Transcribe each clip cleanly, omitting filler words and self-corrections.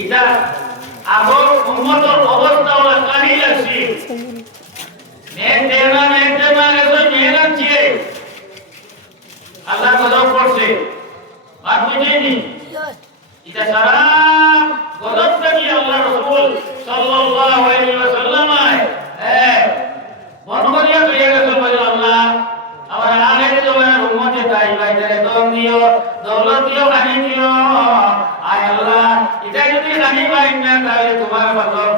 এটা আগর উম্মতের অবস্থা হলো কাহিল আছে নেক দেনা গেছে মেহনত ছে আল্লাহ গজব করছে আর বুঝেনি এটা সারা গজবটা কি আল্লাহ রাসূল সাল্লাল্লাহু আলাইহি ওয়াসাল্লাম মন করিয়া কইয়া গেছে বলে আল্লাহ আমার আগের জমানার উম্মতে তাই বাইরে দম দিও দৌলত দিও খানি দিও আয় আল্লাহ এটা যদি খানি পাই না তাহলে তোমার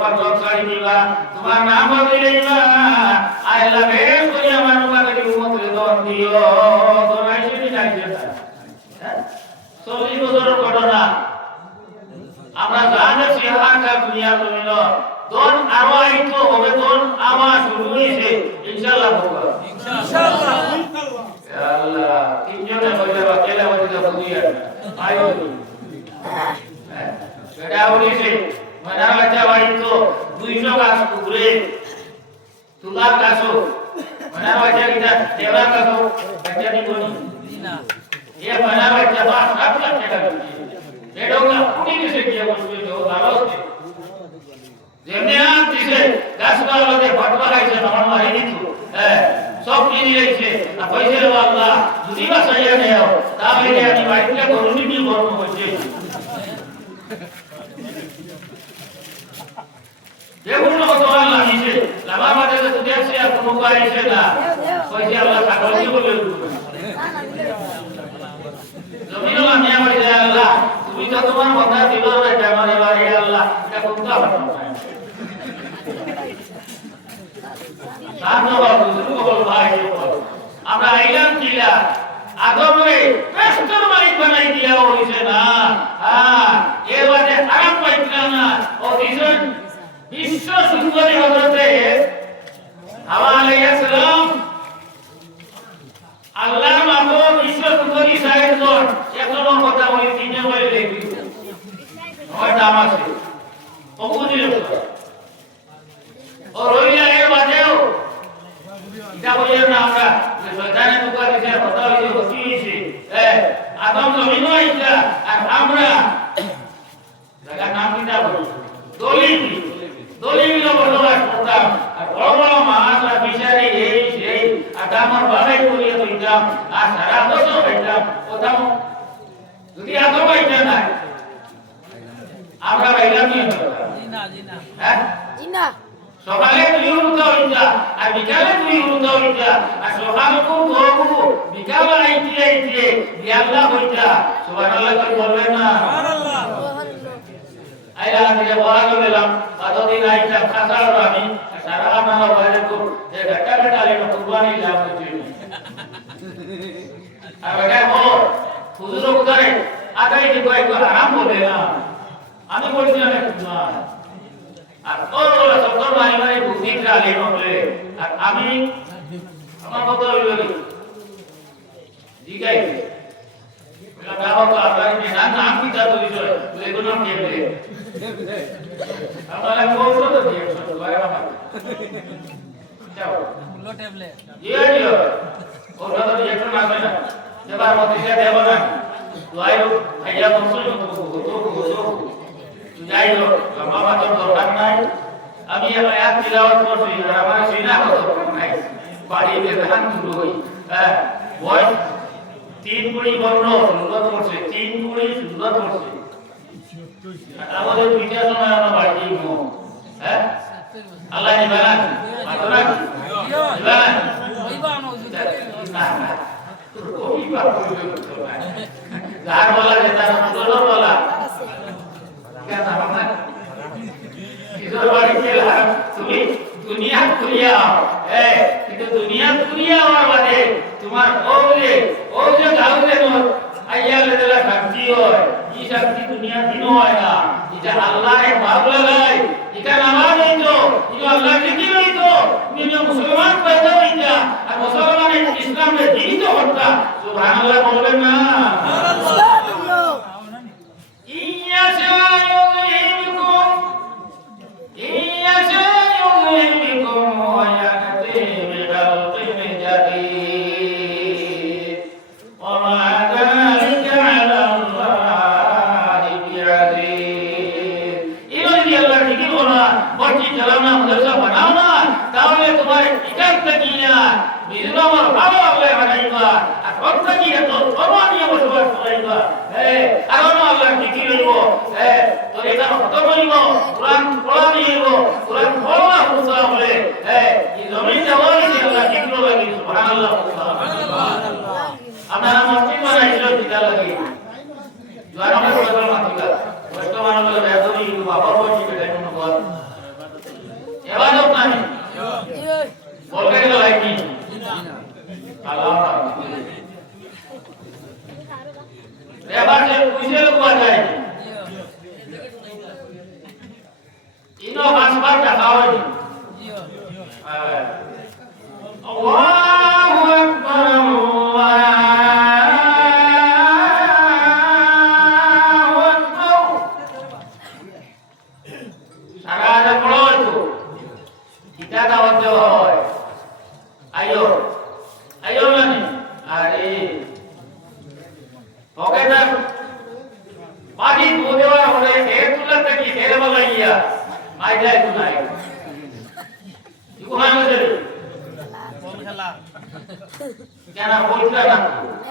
পাতল ছাড়ি দিবা তোমার নাম বলে দিবা আয় আল্লাহ বেশ করে আমার উম্মতের উম্মতে দম দিও তোরাই শুনি যাইছে 40 বছরের ঘটনা আমরা জানি সিহাকার দুনিয়া জমিন দন আরো আইতো হবে দন আমার শুরু হইছে ইনশাআল্লাহ হবে ইনশাআল্লাহ আল্লাহ তিনজনে বলে বাকেলা বলে তো দুনিয়া আইও এটা বলিছে মনা বাচ্চা বাড়িতো 200 গাছ পুকুরে তুলার গাছও মনা বাচ্চা কিটা দেওয়ার গাছও বাচ্চা নি কোনি না এ মনা বাচ্চা 7 লাখ টাকা এডোগা পুরি দিছে কি বলছে তো ভালো আছে যেমনি আম দিছে গাছগুলোতে ফটকা খাইছে আমার মারি দিত সব কিনে নিয়েছে আর কইছে আল্লাহ যদি বা সাইয়া নেও তাহলে আমি বাড়িতে গরুনি কি করব হচ্ছে যেগুলো কত আল্লাহ দিছে লাভা মাঠে তো দেখছে আর কোনো গাইছে না কইছে আল্লাহ ছাগল কি বলে জমিন আমি আমার আল্লাহ তুমি তো তোমার কথা দিলো না জামানে বাড়ি আল্লাহ এটা কোন কথা আমরা আইলাম কিলা আগমে পেস্টর মালিক বানাই দিয়া হইছে না এবারে আরাম পাইছিল না ও দিছেন বিশ্ব সুন্দরী হযরতে হাওয়া আলাইহিস সালাম আল্লাহর মাহবুব বিশ্ব সুন্দরী সাইয়েদর একজন কথা বলি তিনজন বলে দেখি ওটা আমার ও বুঝিল ও রইলা এর বাদেও এটা বলি না আমরা সরকারে মুকা দিছে কথা হইছে হইছে আদম জমিন হইছে আর আমরা জায়গা নাম কিটা বলি দলিল বলবাস করতাম আর বড় বড় মহাশা বিচারে এই সেই আদামর বাবাই করিয়া দিতাম আর সারা বছর হইতাম কোথাও যদি আদম হইতা না আমরা বাইলাম নি না হ্যাঁ না সকালে তুই উঠতে হইতা আর বিকালে তুই উঠতে হইতা আর সকালে কো গো বিকালে আইতে আল্লাহ হইতা সুবহানাল্লাহ কই বলবেন না সুবহানাল্লাহ আইলা দিলে বলা গেলাম কতদিন আইতা খাসার আমি সারা আমার বাইরে কো যে বেটা লেনো কুরবানি লাভ হইছে আর বেটা ও হুজুর করে আগাই দি কই আরাম বলে না আমি বলছি না কুরবানি আর ওর শব্দ মারি বুদ্ধিটা লেনো বলে আর আমি আমার কত হইল জিগাই বলা বাবা তো আপনার নাম কি তা বলিছো লেগুনা কেবলে আমরা কোন তো দিয়ে বাইরে বাবা যাও মুল্লো টেবলে জিও ওরা তো একটা না হয় না যেবার মধ্যে দেব না দুয়াইরো ভাইয়া বলছো তো যাই হোক বাবা তো দরকার নাই আমি আয়াত তিলাওয়াত করছি আর আমার সিনা কত নাই বাড়িতে ধান শুরু হই বয়স 3 কুড়ি বর্ণ সুন্দর করছে 3 কুড়ি সুন্দর করছে আমাদের দুইটা সময় আমরা বাড়ি গো আল্লাহ নিবান আতরা নিবান ওইবা মওজুদ না ওইবা যার বলা যেটা সুন্দর বলা কেন আমরা কিশোর বাড়ি গেলাম তুমি দুনিয়া ঘুরিয়া কিন্তু দুনিয়া ঘুরিয়া আমার বাদে তোমার ও যে গাউলে মোর আইয়ালে দেলা শক্তি হয় এই শক্তি দুনিয়া দিনো হয় না এটা আল্লাহর ভাব লাগাই এটা নামাজ হইতো এটা আল্লাহ জিকির হইতো তুমি মুসলমান পয়দা হইতা আর মুসলমানের ইসলামের জীবিত হত্যা সুবহানাল্লাহ বলবেন না সুবহানাল্লাহ মসজিদ চালাও না মাদ্রাসা বানাও না তাহলে তোমার এখান থেকে না বিভিন্ন আমার ভালো আল্লাহ বানাইবা আর সবটা কি এত সমান নিয়ে বসবাস করাইবা আর আল্লাহ কি লইব তোর এটা খতম হইব কোরআন পড়া নিব কোরআন পড়া হুসা বলে এই জমিন দেওয়া হইছে আল্লাহ কি লাগি সুবহানাল্লাহ সুবহানাল্লাহ আপনারা মসজিদ বানাইছিল দিদা লাগি জোয়ারা করে মাতিলা কষ্ট মানলে বেদনি বাবা বসি বেটা কোন বল এবাদত নাই বলকে গেল লাইকি আল্লাহ এবার যে পুইছে লোক যায় ইনো হাসবার টাকা হয় আল্লাহু আকবার আল্লাহু আকবার সারা পড়ো তো কিতা দাওয়াত হয় আয়ো আয়ো মানে আরে ওকে না বাড়ি দুদেওয়া হলে এর তুলাতে কি এর বলাইয়া মাই যায় তো নাই ইকুমান হচ্ছে বল খেলা কেন বলটা না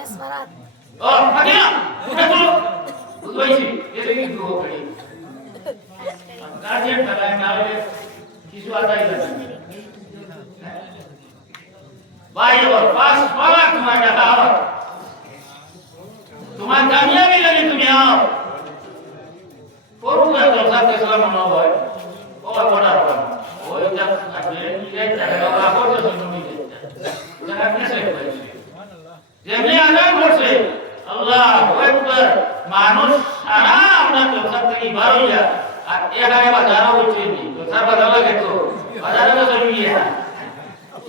এস মারাত ও ফাদিয়া উঠে বলো বুঝাইছি এর কি দুও করি গার্জিয়ান খেলা নালে কিছু আদায় লাগে ভাই ওর পাস পাওয়া তোমার টাকা তোমার কামিয়াবি লাগে তুমি आओ পড়ুয়া তো সাথে সালাম না হয় ও পড়ার ওই যা আপনি কি যায় টাকা করতে শুনুনি জানা কেসে কইছে যেমনি আযান করছে আল্লাহু আকবার মানুষ সারা আপনার চোখ থেকে বার হইয়া আর এখানে বাজার হইছে নি কথা বাজার লাগে তো বাজারে তো চলিয়া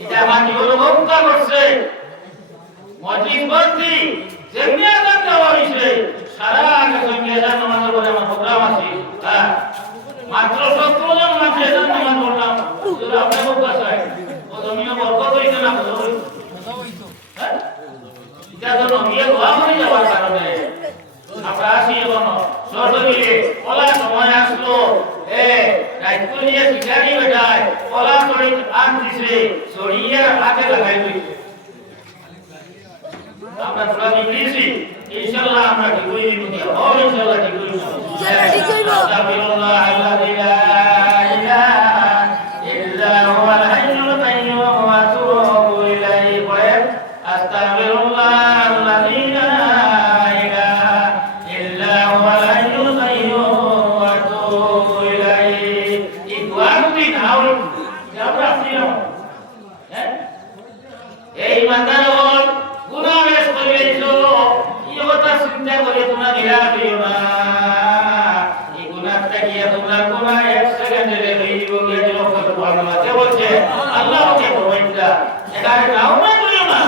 এটা আমার জীবন উপকার করছে মসজিদ ভর্তি যেমনি আযান দেওয়া হইছে সারা আগে সঙ্গে আযান নামাজ পড়ে আমার প্রোগ্রাম আছে মাত্র 70 জন মানুষ আযান নামাজ পড়লাম যদি আপনি উপকার চাই ও জমিনে বরকত হইছে না হইতো এটা তো নমিয়ে দোয়া করে যাওয়ার কারণে আমরা আসি এবং সরজমিলে ওলা সময় আসলো রাইত নিয়ে শিকারি বেটায় ওলা সরি আন দিছে সরিয়ে হাতে লাগাই দিছে আমরা তোরা নিয়েছি ইনশাআল্লাহ আমরা কি কই দিব ও ইনশাআল্লাহ কি কই দিব আস্তাগফিরুল্লাহ আল্লাযী লা ইলাহা ইল্লা হুয়াল হাইয়ুল কাইয়্যুম ওয়া আতুবু ইলাইহি পড়ে আস্তাগফিরুল্লাহ আল্লাযী লা ইলাহা ইল্লা হুয়াল হাইয়ুল কাইয়্যুম ওয়া আতুবু ইলাইহি ইকওয়ানুতি নাউল আমরা ফিরো এই মাতার গুনাহ বেশ করিছো ইয়তা চিন্তা করে তোমরা নিরাবিও না এই গুনাহটা কি তোমরা কোন এক সেকেন্ডে হইব গিয়ে লক্ষ্য করবে না যে বলছে আল্লাহকে প্রমাণটা এখানে নাও না করিও না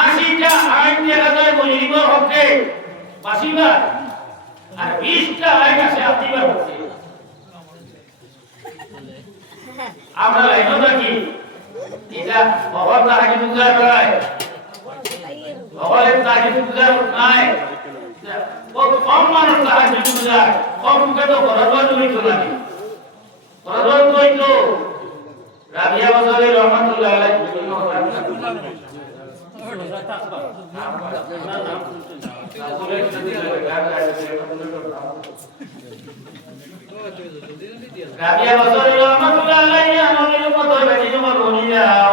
80টা আইন দেখা যায় বলিবার হকে বাসিবা আর 20টা আইন আছে আতিবার হকে আমরা লাইনটা কি এটা ভগবান তাহাকে বুঝায় বেড়ায় ভগবানের তাহাকে বুঝায় নাই কম মানুষ তাহাকে বুঝায় কম মুখে তো বরাবর হইতো নাকি বরাবর হইতো রাবিয়া বাজারে রহমাতুল্লাহ আলাইহি বিভিন্ন রাবিয়া বাজারে রহমাতুল্লাহ আলাইহি আমাদের কত বেটি তোমার বনি যাও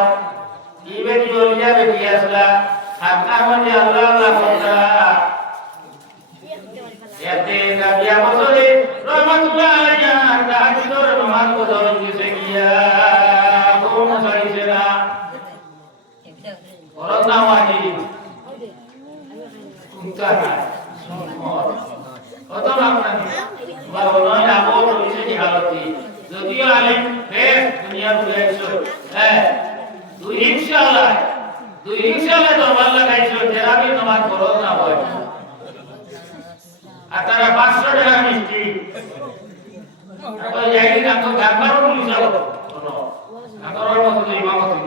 কি বেটি বনি যাবে কি আসলা সাতটা মধ্যে আল্লাহ আল্লাহ বলতা এতে রাবিয়া বাজারে রহমাতুল্লাহ আলাইহি তাহাজ্জুদের নামাজ পড়তে গিয়েছে গিয়া কোন সারিছে না করোনা ওয়াজি কুনতা না কত আপনার বাবা না বড় হইছে হালতি যদিও আলেম ফের দুনিয়া বুঝাইছো দুই ইনশাআল্লাহ দরবার লাগাইছো তেরাবি নামাজ পড়ো না হয় আর তারা 500 টাকা মিষ্টি ওই যাই না তো গামারও পুলিশ যাবো আগর মত ইমামতি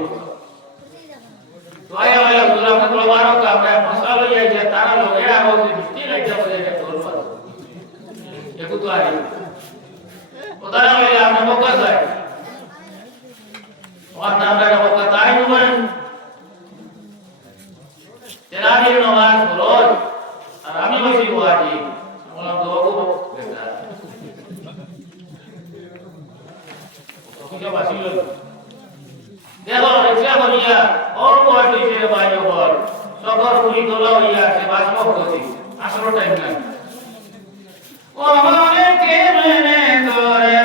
তো আয়া ওয়া আল্লাহ তাআলা বারাক আমরা মশাল হই যায় তারা লোকে আগো মিষ্টি লাগছে বলে এটা করব এগুতো আরে wadi malam doa ko beta kita masih lagi দেখো রিক্সা বলিয়া অল্প হাঁটি ছেড়ে বাইরে বল সকল পুরি তোলা হইয়া সে বাসমক গতি আসলো টাইম নাই ও মনে কে মেনে তোরে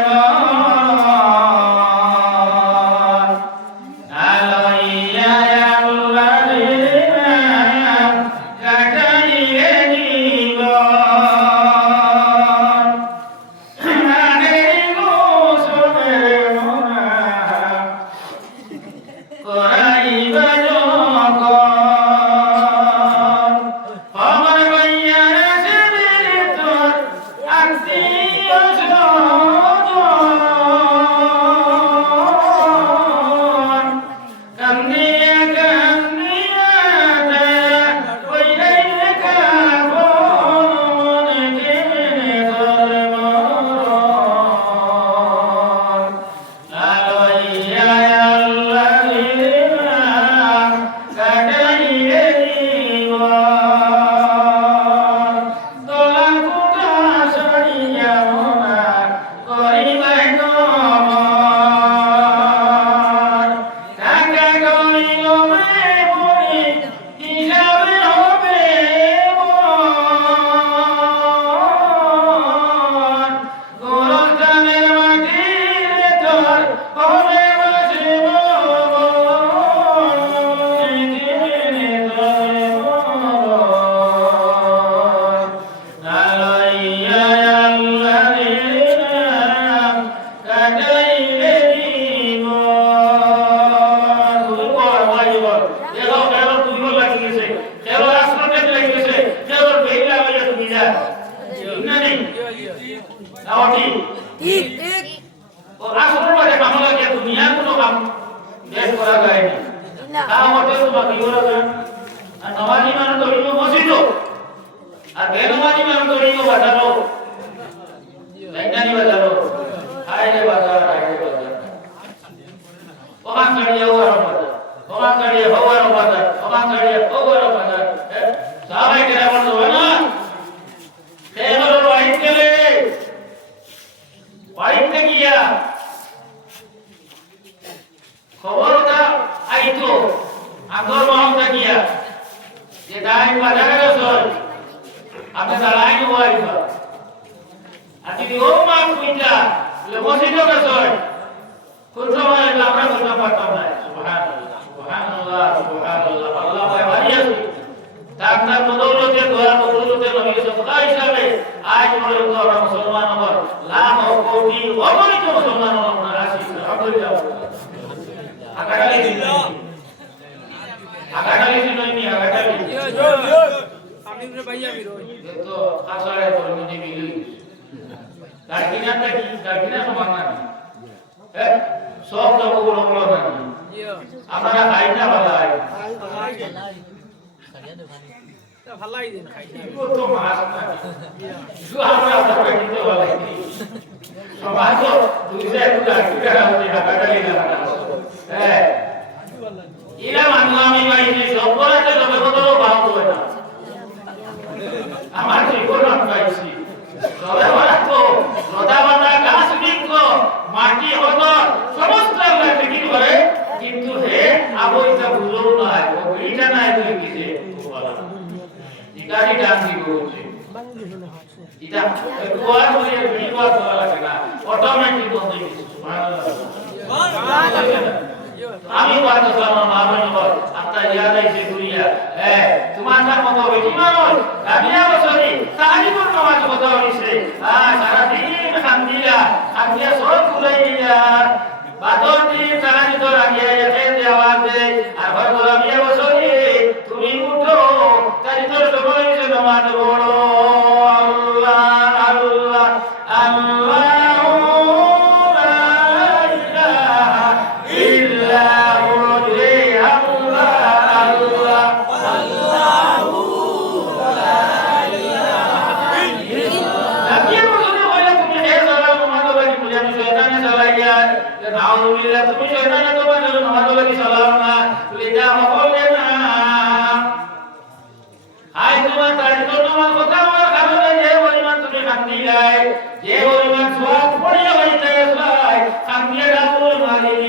যে পরিমাণ সওয়াব পড়িয়া হইতে যায় কামিয়ে রাবুল মালিক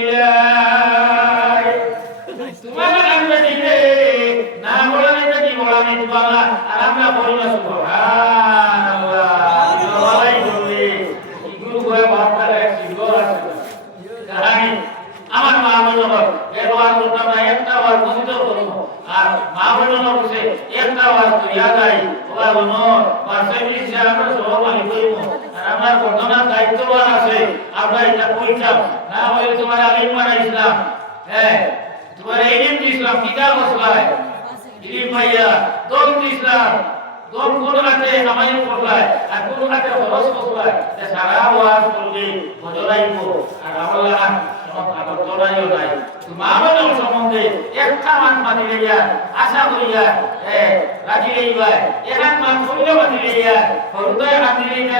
তোমাকে রাখবে দিলে না বলা নেই কি বলা নেই বাবা আর আমরা বলি না সুবহানাল্লাহ সবাই বলবে ইগুলো করে বার্তা রাখছি গোরা কারণ আমার মা বলল এবার বলতাম না একটা বার বুঝিত করব আর মা বলল বসে একটা বার তো ইয়াদ আই ওরা বলল পার্সেন্টেজ যে আমরা সবাই করব আর আমার ঘটনা দায়িত্ববান আছে আমরা এটা কইতাম না হলে তোমার আলিম বানাইছিলাম হ্যাঁ তোমার এজেন্ট ইসলাম কিতাব মসলায় ইলিম ভাইয়া দম ইসলাম দম কোন রাতে আমায় পড়লায় আর কোন রাতে খরচ মসলায় যে সারা ওয়াজ করবে বজরাইব আর আল্লাহ আমার তোরাইও নাই মানব সম্বন্ধে একটা মান মানি লইয়া আশা করিয়া রাজি লইবা এখান মান কইলে মানি লইয়া হৃদয় হাতি লইয়া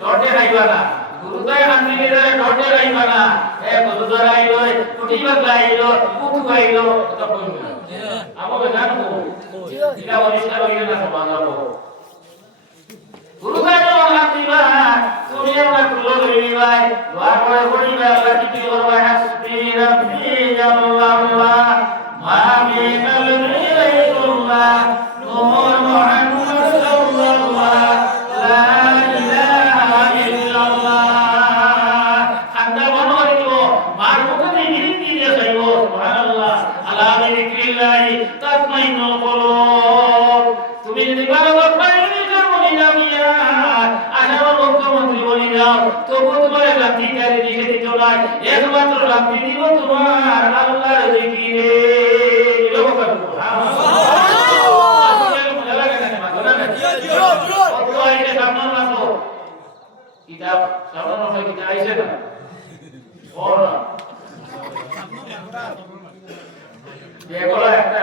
ডটে রাইবা না হৃদয় হাতি লইয়া ডটে রাইবা না গুরুদ্বার আইলো টুটি বাগলা আইলো কুতু আইলো তো কইলো আমাকে জানবো এটা অনিষ্কার হইল না সমাজ হবো গুরুদ্বার হাতিবা তুমি আমরা কুলো লইবা দোয়া করে করিবা আল্লাহ কি করবা হাসবি রাব্বি আল্লাহ মা মিনাল ইলাইহিল্লাহ নূর মুহাম্মদ সাল্লাল্লাহ লা ইলাহা ইল্লাল্লাহ হাদা বনরিও মার মুখে গিরিতি দিয়ে যাইব সুবহানাল্লাহ আলা বিযিক্রিল্লাহি তাতমাইন্নুল কুলুব তুমি যদি ভালো পাইনি বলি জামিয়া আশার মুখ্যমন্ত্রী বলি যাও তবু তোমার লাঠি কারে লিখে দিত না একমাত্র লাঠি দিব তোমার আল্লাহর জিকিরে লোকবার কিতাব সামনে নয় কিতাব আইছে না ওরা এগুলা একটা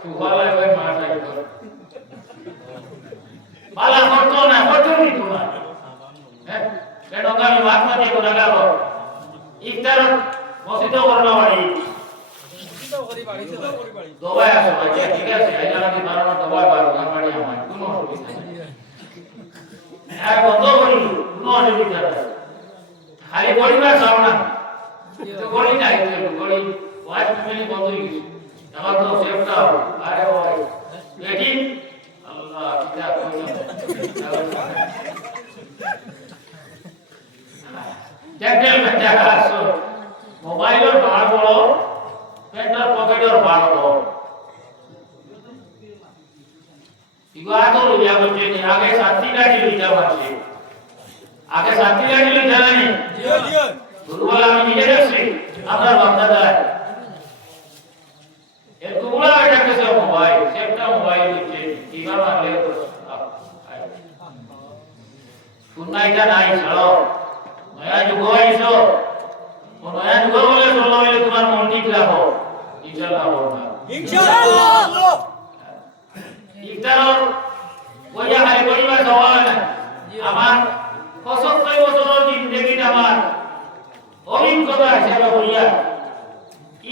সুভালে ওই মাথায় করে বালা করতো না করতো নি তোমার হ্যাঁ কেন আমি বাতমা দিয়ে কোনা গেল ইফতার মসজিদে করলো বাড়ি দোবাই আসো ঠিক আছে এটা নাকি বারবার দোবাই বারো না বাড়ি আমার কোনো অসুবিধা নেই হ্যাঁ বন্ধ করি কোনো অসুবিধা নেই খালি পরিবার চাও না তো করি না করি ওয়াইফ ফ্যামিলি বন্ধ হয়ে গেছে আমার তো সেফটা আরে ওই বেটি আল্লাহ কিতাব দেখেন দেখা আসো মোবাইলের ভাড়া বড় পেটার পকেটের ভাড়া বড় ইগা তো রুইয়া বলছে আগে সাথীটা কি লইতা পারছে আগে সাথীটা কি লইতা জানেন জিও জিও দুর্বল আমি নিজে দেখছি আপনার বান্দা দেয় এর কুলা এটা কেসে মোবাইল সেটা মোবাইল দিচ্ছে কিভাবে আনলে তো শুনাইটা নাই ছাড়ো নয়া যুগ আইছো নয়া যুগ বলে চলো হইলে তোমার মন ঠিক রাখো ইনশাআল্লাহ হবে ইনশাআল্লাহ ইফতার ওইয়া হাই পরিবার সওয়াল আমার 75 বছরের জিন্দেগি আমার অভিজ্ঞতা হিসেবে বলিয়া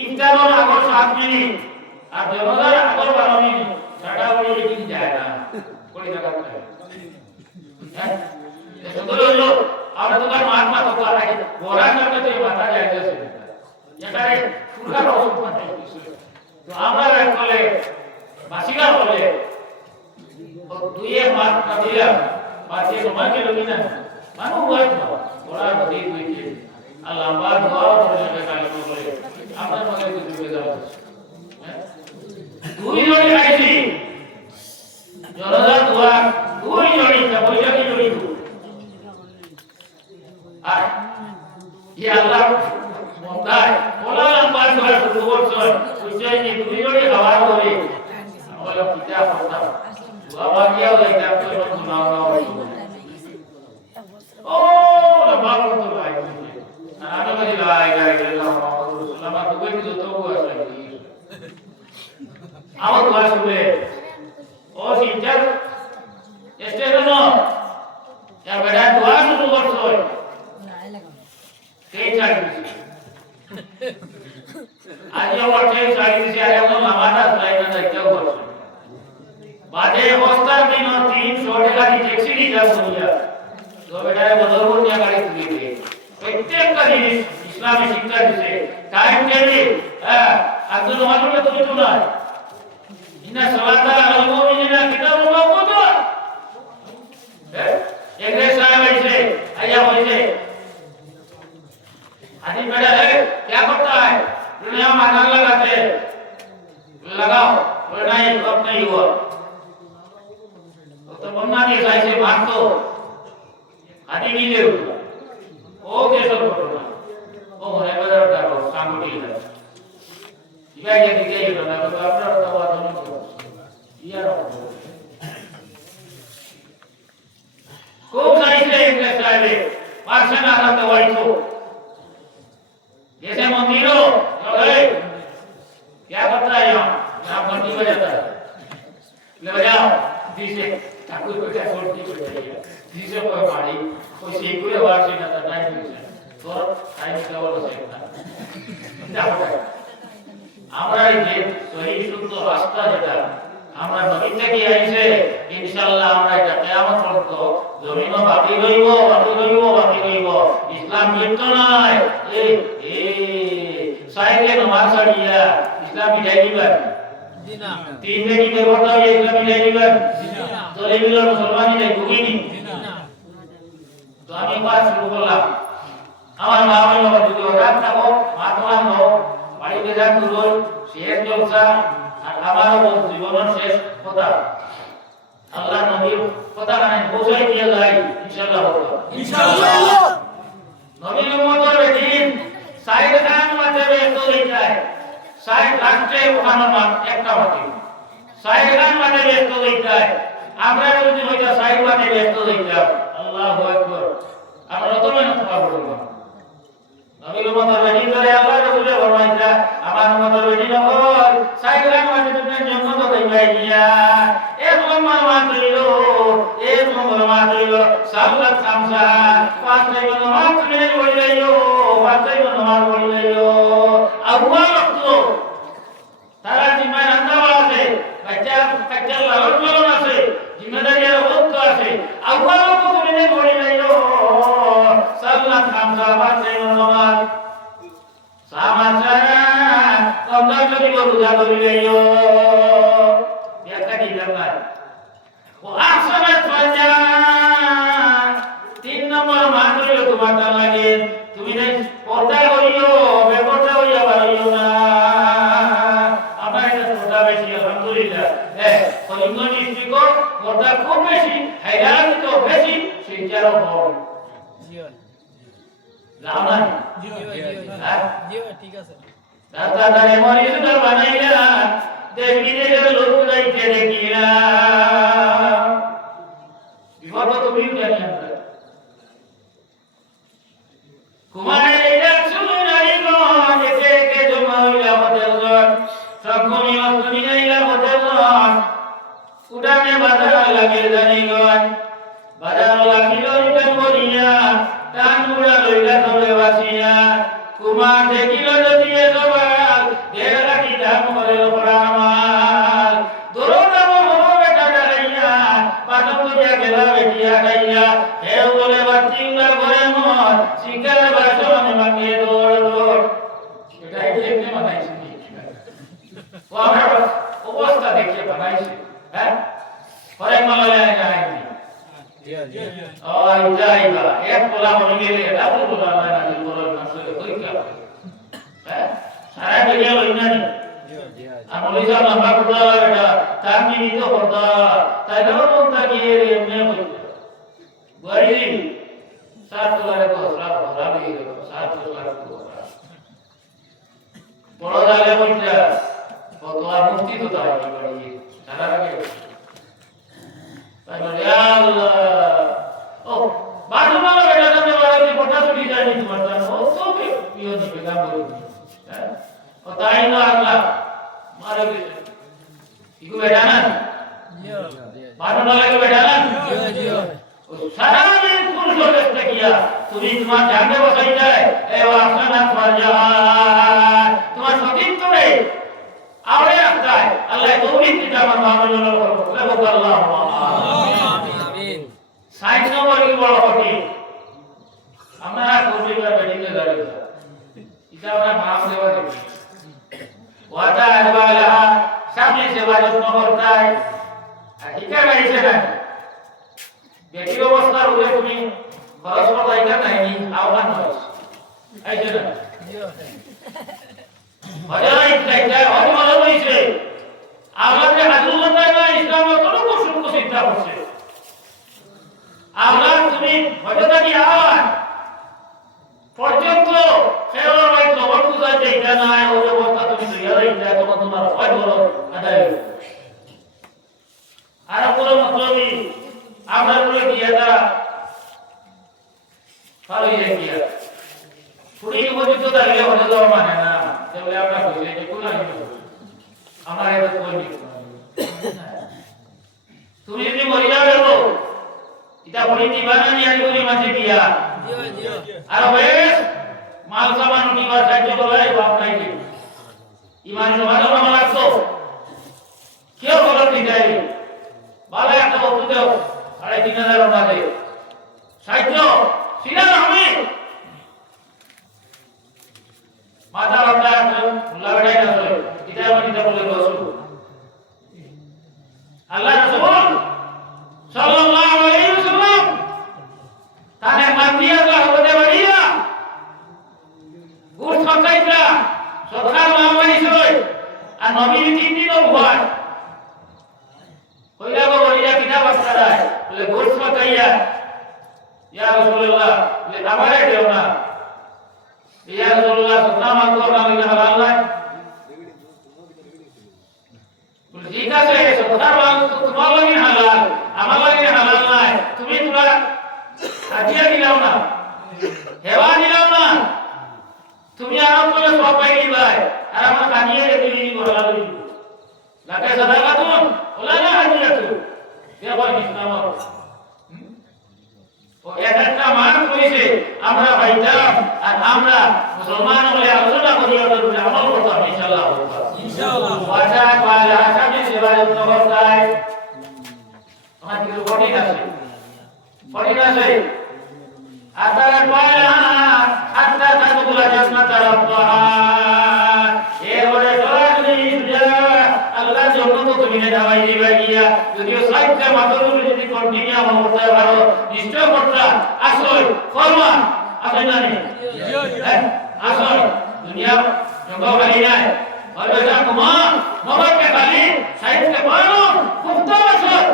ইফতারের আগর 7 মিনিট আর জনতার আগর 12 মিনিট ছাড়া বলি ঠিক যায় না কোটি টাকা হ্যাঁ এত হলো আমরা তো তার মার মাথা তো আগে বড়া করতে তো মাথা যাইতেছে এটারে পুরা রকম পাঠাই তো আমরা বলে বাসিরা বলে দুই এক মাস দিলাম বাসি সময় কে লগি না মানু হয় তো বড়া বদি হইছে আল্লাহ পাক দোয়া করে কালে বলে আমরা মগে তো দিবে যাও দুই জনে আইছি জনতা দোয়া দুই জনে পয়সা কি জড়ি আর ये अल्लाह मोहता है बोला लंबार बार दुआ सर पूछे नहीं दुई जोड़ी हवा होवे बोला क्या होता बाबा क्या हो गया तो मत सुनाओ ओ लंबा तो भाई आने वाली लाएगा अल्लाह मोहम्मद रसूलुल्लाह तो कोई भी तो हुआ सही आओ दुआ सुने ओ सिंचर स्टेशन या बेटा दुआ शुरू कर सोए तेज साड़ी आज ये वो तेज साड़ी से आया तो हमारा फ्लाइट में क्या हुआ बादे होस्टर में 300 टका की टैक्सी दी जा सोया तो তো বেটারে বদরপুর নিয়ে গাড়ি তুলে দিয়ে প্রত্যেকটা জিনিস ইসলামে শিক্ষা দিছে টাইম টেবিল হ্যাঁ আব্দুল মাহমুদ তুমি তো না ইন্না সালাতা আলাল মুমিনিনা কিতাবুন মাওকুতা এগরে সাহেব ऐसे आया बोले आदि बेटा है क्या करता है दुनिया में आग लगाते हैं लगाओ बोले नहीं अब नहीं हुआ तो बन्ना ने ऐसे बात तो आदि नहीं ले उठा ओ कैसे बोलना ओ है बदर का सामने है ये दिखे ये ना तो अपना तो बात नहीं ये खूब सारी से इंग्लिश आए भाषण आ रहा था वही तो जैसे मंदिरों जो है क्या करता है यहाँ घंटी बजाता है ले बजाओ जिसे ठाकुर को क्या छोड़ दी बजाइए जिसे कोई मारी कोई सीखुरे वार से ना तनाई नहीं है तो टाइम का वो से क्या होता है हमारा ये सही शुद्ध रास्ता যেটা আমরা নবী থেকে আইছে ইনশাআল্লাহ আমরা এটা কিয়ামত পর্যন্ত জমিনও বাকি রইব ইসলাম মিটতো নয় সাইকে নামাজ ছাড়িয়া ইসলাম মিটাই দিবেন জি না তিন দিন দেবতা ইসলাম মিটাই দিবেন জি না চলে গেল মুসলমানি নাই ভুগিনি জি না তো আমি পাঁচ শুরু করলাম আমার মা আমি বাবা যদি রাত থাকো মাতলাম হো বাড়িতে যান দুজন শেষ জলসা আর আমারও জীবনের শেষ কথা আল্লাহ নবীর কথা মানে পৌঁছাই দিয়ে যায় ইনশাআল্লাহ নবীর উম্মতের দিন সাইদ খান মাঝে ব্যস্ত হয়ে যায় সাইদ রাষ্ট্রে ওখানে একটা হতে সাইদ খান মাঝে ব্যস্ত হয়ে যায় আমরা যদি হইতা সাইদ মাঝে ব্যস্ত হয়ে যাব আল্লাহু আকবার আমরা তো মেহনত করব নবীর উম্মতের দিন ধরে আল্লাহ রাসূল ফরমাইতা আমার উম্মতের দিন হল সাইদ খান মাঝে তুমি জন্ম তো দেই দিয়া এক নম্বর মাত্র সালাত খামসা পাঁচ টাইম নামাজ তুমি পড়ি লইও পাঁচ টাইম নামাজ পড়ি লইও আউয়াল ওয়াক্ত তারা জিম্মায় রান্দাওয়া আছে বাচ্চা লালন পালন আছে জিম্মাদারির ওয়াক্ত আছে আউয়াল ওয়াক্ত তুমি পড়ি লইও সালাত খামসা পাঁচ টাইম নামাজ সামাসারা রমজান যদি রোজা করি লইও একটা কি দরকার ও আহসানাত ফাজা তিন নম্বর মাত্র তোমার লাগে তুমি নাই পর্দা করিও বেপর্দা হইয়া পারিও না আমরা এটা পর্দা বেশি আলহামদুলিল্লাহ কলিঙ্গ ডিস্ট্রিক্ট পর্দা খুব বেশি হায়দারাবাদ তো বেশি শিক্ষার অভাব জিও লাউনা জিও ঠিক আছে দাদা দাদা মরিস না বানাইলা দেশ বিদেশের লোক যাইতে দেখিলা বিপদ তো তুমি জানি আমরা কুমারে এটা শুনে নাই গো যেতে কে জমাইলা মতেজন সবগুনি অস্তুনি নাইলা মতেজন উড়ানে বাধা লাগে জানি গন বাধা লাগিল ইটা বলিয়া টান উড়া লইলা তবে বাসিয়া কুমার দেখিল যদি সবাই দেড় লাখি দাম করে পড়ামাল দরদাম হলো বেটা ডালাইয়া পাঠক দিয়া গেলা বেটিয়া গাইয়া হেউ বলে বাতি উড়া ঘরে মন শিকার বাসন মাকে দৌড় দৌড় এটাই দেখতে বানাইছি ও আমার অবস্থা দেখে বানাইছি হ্যাঁ পরে মালায় যায়নি ও যাইবা এক পোলা মনে গেলে এটা বলবো না না বলার আসলে কই কি হ্যাঁ সারা বেরিয়ে লইনা নি আমলি যা লম্বা করতে বেটা তামি নি তো করতে তাই না মনটা গিয়ে এমনি হই গরি সাত লারে তো সাত লারে সাত লারে তো বড় জায়গা কইতা কত আর মুক্তি তো তাই বাড়ি সারা রাখে তাই বলে আল্লাহ ও বাদুমা বেটা তুমি বাড়ি পড়া ছুটি যায় নি তোমার জানো ও তো পিও নি বেগা বলি হ্যাঁ ও তাই না আল্লাহ মারে গেছে ইকো বেটা না জিও বাদুমা লাগে বেটা না জিও জিও ও সারা দিন কোন করতে কিয়া তুমি তোমার জানে বসাই যায় এ ওয়াসনা ফারজা তোমার সতীন করে আওরে আস্তায় আল্লাহ তৌহিদ দিতে আমার মামুনুল করব আল্লাহ আমিন 60 নম্বর কি বড় কঠিন আমরা কর্মীরা বেডিংয়ে দাঁড়িয়ে এটা আমরা মাফ দেওয়া দেব ওয়াটা আলবালা সামনে সেবা যত্ন করতাই আর এটা গাইছে না বেটি অবস্থার উপরে তুমি খরচ করতাই না নাইনি আহ্বান হয় আইছে না হজাই এটা অনিমাল হইছে আমাদের হাজুল্লাহ ইসলাম কত সুন্দর চিন্তা করছে আমরা তুমি হয়তো কি আর পর্যন্ত ফেরোর ভাই লবণ পূজা যেটা নাই ওই অবস্থা তুমি দুইয়া দিতে তখন তোমার হয় বলো আদায় আর পুরো মতলবই আমরা বলে দিয়া তারা ভালো ইয়ে দিয়া পুরি পর্যন্ত দাঁড়িয়ে হতে যাওয়া মানে না তাহলে আমরা বলি যে কোন আমার এটা কই তুমি যদি মরিলা বেরো এটা বলি দিবানা নি আনি করি মাঝে গিয়া জিও জিও আর বেশ মাল সামান নিবার সাহায্য করে বাপ নাই দি ইমান ভালো না লাগছো কেউ বলো ঠিক আছে ভালো একটা বস্তু দাও 3,500 টাকা দে সাহায্য সিনা আমি মাথা বাঁধা মুল্লা বেড়াই না এটা আমি এটা বলে বসু আল্লাহ রাসূল সাল্লাল্লাহু আলাইহি ওয়াসাল্লাম তানে মাতিয়া আল্লাহ হতে বাড়িয়া গুড় খাইতা সরকার মামানি সই আর নবীর তিন দিন ভয় কইলা গো বলিয়া কিনা বাস্তা দেয় বলে গুড় খাইয়া ইয়া রাসূলুল্লাহ বলে আমারে দেও না ইয়া রাসূলুল্লাহ সাল্লাল্লাহু আলাইহি ওয়াসাল্লাম হালাল নাই বলে ঠিক আছে সরকার তোমার লাগি হালাল আমার লাগি হালাল নাই তুমি তোমরা হাজিয়া দিলাও না হেওয়া দিলাও না তুমি আরাম করে সব পাই দিবাই আর আমার কানিয়ে রেখে দিই বলা দিই লাকে সাদাকা তুম ওলা না হাজিয়া তু দেবার ইসলাম ও একটা মান কইছে আমরা ভাইজান আর আমরা মুসলমান হলে আলোচনা করি ওটা আমল করতাম ইনশাআল্লাহ ইনশাআল্লাহ ওয়াটা ওয়ালা সামনে সেবা যত্ন করতাই আমার কিছু কঠিন আছে আতার পালা আত্তা তাদুলা জান্নাত রাব্বাহা এবারে সরাসরি আল্লাহ জান্নাত তুমি না যাওয়াই দিবা গিয়া যদিও সাইডটা মাত্র যদি কন্টিনিউ আমল করতে পারো নিশ্চয় করতা আসল ফরমা আছে না নি আসল দুনিয়া জগৎ খালি নাই আর বেটা কুমা মোবাইলকে খালি সাইডকে পারো খুব তো আসল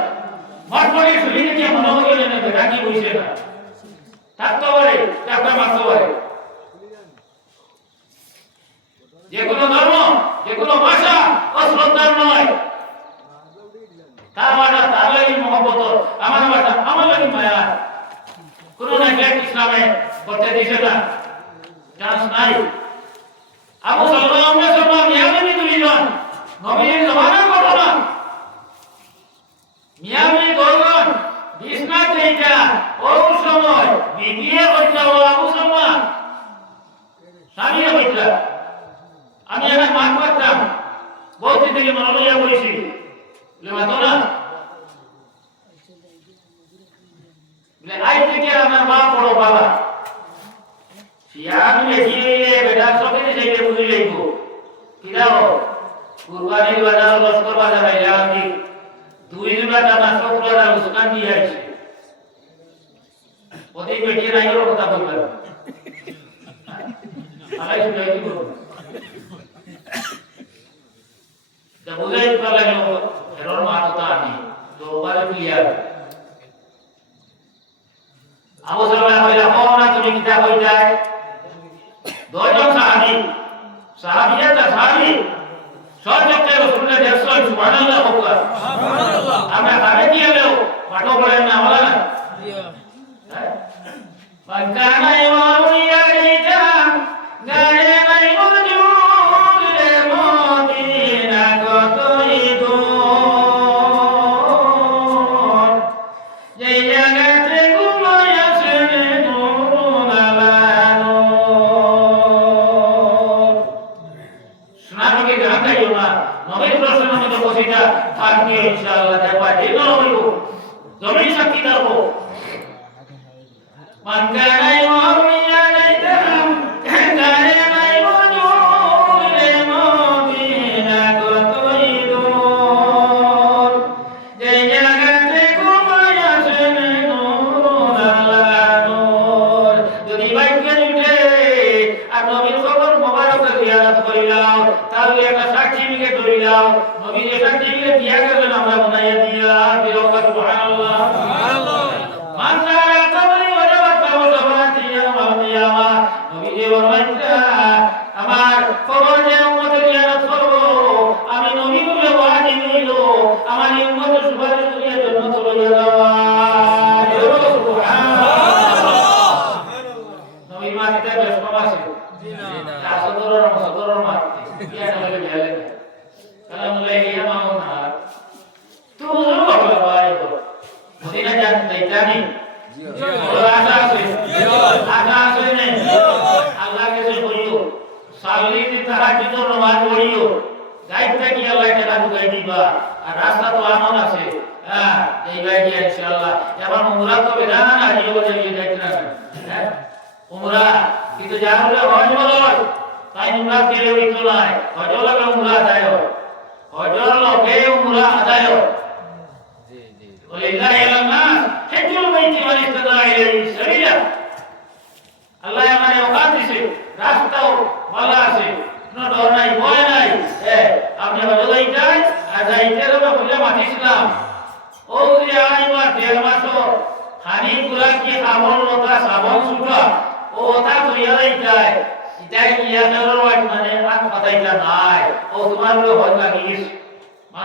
মাঠপড়ি শুলিনি কি মনে হলো না বেটা কি কইছে না থাকতে পারে একটা মারতে পারে যে কোনো ধর্ম যে কোনো ভাষা অশ্রদ্ধার নয় তার ভাষা তার লাগি মহব্বত আমার ভাষা আমার লাগি মায়া কোনো না এক ইসলামে করতে দিছে না চান্স নাই আবু সাল্লাল্লাহু আলাইহি ওয়াসাল্লাম ইয়ামি দুইজন নবীর জমানার ঘটনা মিয়ামি গরগন বিছনা তেইটা ওই সময় বিবিয়ে হইতা ও আবু সাল্লাল্লাহ স্বামী হইতা আমি এখন মান করতাম বহুত দিন মনে লইয়া বইছি বলে মাতো না বলে আই থেকে আমার মা বড় বাবা সিয়াম লেখিয়ে বেটা সবে যেতে বুঝি লইব কিরাও কুরবানির বাজার লস্কর বাজার আইলা কি দুই বেটা না সব বাজার উসকান দিয়ে আইছে ওদের বেটি রাইলো কথা বললাম আলাই শুনে কি করব তা বুঝাই পারলাম এরর মানতা আমি তো বারে ক্লিয়ার আবু সাল্লাল্লাহু আলাইহি ওয়াসাল্লাম তুমি কিতাব হইতাই দুইজন সাহাবী তা সাহাবী সর্বত্র রাসূলুল্লাহ দেখছেন সুবহানাল্লাহ সুবহানাল্লাহ আমরা আগে কি হলো পাঠো পড়েন না হলো না وكان يوم يريدا غير موجود لمدينة قطيدون جيّنتكم يسجدون لانور شنو كي غاتا يوما نبي প্রশ্ন মধ্যে বসিটা থাকবে ইনশাআল্লাহ দেখবা এই নরম হইব জমি শক্তি দাও মান কানা ইউমিয়া লাইতাম কানা ইউজুরে মদিনা কতই দূর এই জায়গাতে ঘুমায় আসেন নূর আল্লাহ নূর যদি ভাগ্যে জুটে আর নবীর খবর মোবারক জিয়ারত করিলাম তাহলে একটা সার্টিফিকেট ধরিলাম নবী যে সার্টিফিকেট দিয়া গেলেন আমরা বানাইয়া দিয়া বিরোধ সুবহানাল্লাহ সুবহানাল্লাহ মানসারা কবরি ওয়াজাবাত বাবু সবাতি ইয়ামা নবী যে ফরমাইতা আমার খবর যে উম্মত জিয়ারত করব আমি নবী বলে ওয়াজিব হইল আমার উম্মত সুপারিশ করিয়া জান্নাত লইয়া যাওয়া বিরোধ সুবহানাল্লাহ নবী মাটিতে ব্যস্ত আছে জি না সদরের মাটি ইয়া নবী গেলেন কালামুল্লাহ ইয়ামাউনা তো বলো ভাই মদিনা যাইতানি জি আশা আছে আশা আছে না আল্লাহ কাছে বলিও সাল্লি তাহাজ্জুদ নামাজ পড়িও যাইতে কি আল্লাহ টাকা ঢুকাই দিবা আর রাস্তা তো আমন আছে হ্যাঁ এই গাইডি ইনশাআল্লাহ এবার উমরা তো বিধান আজিও যাইয়ে যাইতে না হ্যাঁ উমরা কিন্তু যাহলে হজ বলো তাই উমরা কেলে হইতো না হজ লাগে উমরা আদায় হজর লোকে উমরা আদায় ولله على الناس حج البيت من استطاع اليه سبيلا আল্লাহ আমারে ওকাত দিছে রাস্তাও ভালো আছে কোনো ডর নাই ভয় নাই আপনি হজে যাইতেন আর যাইতে হবে বলে মাতিছিলাম ও যে আইবা 1.5 মাস খানি পুরা কি আমল লতা সাবন সুটা ও তা কইয়া যাইতায় ইতাই ইয়া নরওয়াট মানে আত পাতাইলা নাই ও তোমার হলো ভয় লাগিস মা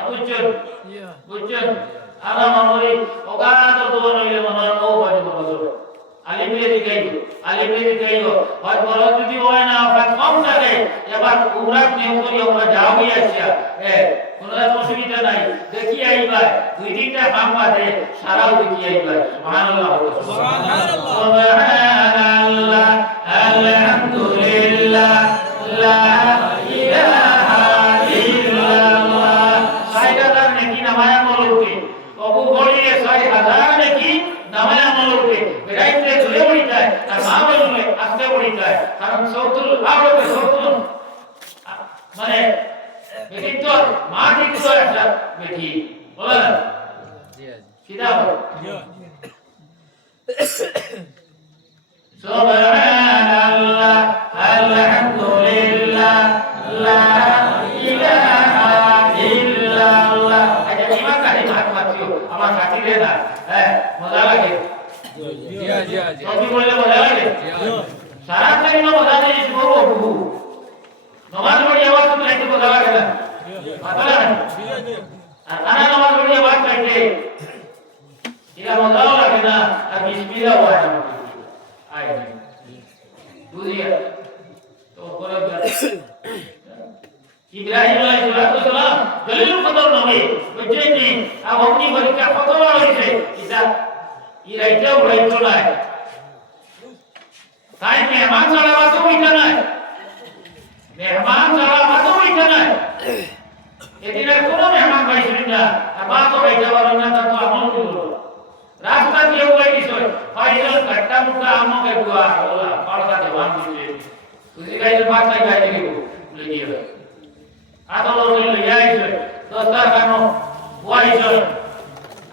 বুঝছেন আনা মামরি ওগাত তো নইলে মন ও ভয় বলো আলিমে দিকাইও হয় বলো যদি হয় না ফাত কম থাকে এবার উমরা নিয়ম করি আমরা যাও গিয়েছিয়া কোনো অসুবিধা নাই দেখি আইবা 2-3টা কাম বাদে সারাও দেখি আইবা সুবহানাল্লাহ সুবহানাল্লাহ আলহামদুলিল্লাহ লা ইলাহা ইল্লাল্লাহ সাইদার নাকি নামায়া বলতে কবু বলিয়ে 6000 নাকি নামায়া বলতে বেরাইতে জুড়ে পড়ি যায় আর মা বললে আস্তে পড়ি যায় কারণ সৌতুল আওয়াজে সৌতুল মানে বেটি তো মা ঠিক তো একটা বেটি বলে না জি জি সিধা বল সুবহানাল্লাহ আলহামদুলিল্লাহ লা ইলাহা ইল্লাল্লাহ আচ্ছা ইমান কারে ভাগ মাতিও আমার খাতিরে না মজা লাগে জি জি জি তুমি বললে মজা লাগে সারা দিন মজা দিয়ে শুরু করব নামাজ পড়ি আওয়াজ তো লাইতে মজা লাগে না মাথা লাগে আর আনা নামাজ পড়ি আওয়াজ লাইতে এটা মজা লাগে না আর বিসমিল্লাহ হয় না আয় বুঝিয়া তো করে ইব্রাহিম আলাইহিস সালাম দলিল কদর নবী বুঝেনি আর অগ্নি পরীক্ষা কতবার হইছে এটা ইরাইটা উড়াইতো না তাই মেহমান ছাড়া বাতো হইতা না মেহমান ছাড়া বাতো হইতা না এদিন আর কোনো মেহমান পাইছিলেন না আর বাতো হইতা পারেন না তো আমল কি হলো রাস্তা দিয়ে উড়াই দিছে ফাইজল কাট্টা মুটা আমকে দুয়া ওলা পাড়া দেওয়ান দিছে বুঝি গাইলে বাচ্চা গাইলে কি লাগিয়ে আদল লইলে আইছে দস্তার কানো ওয়াইছে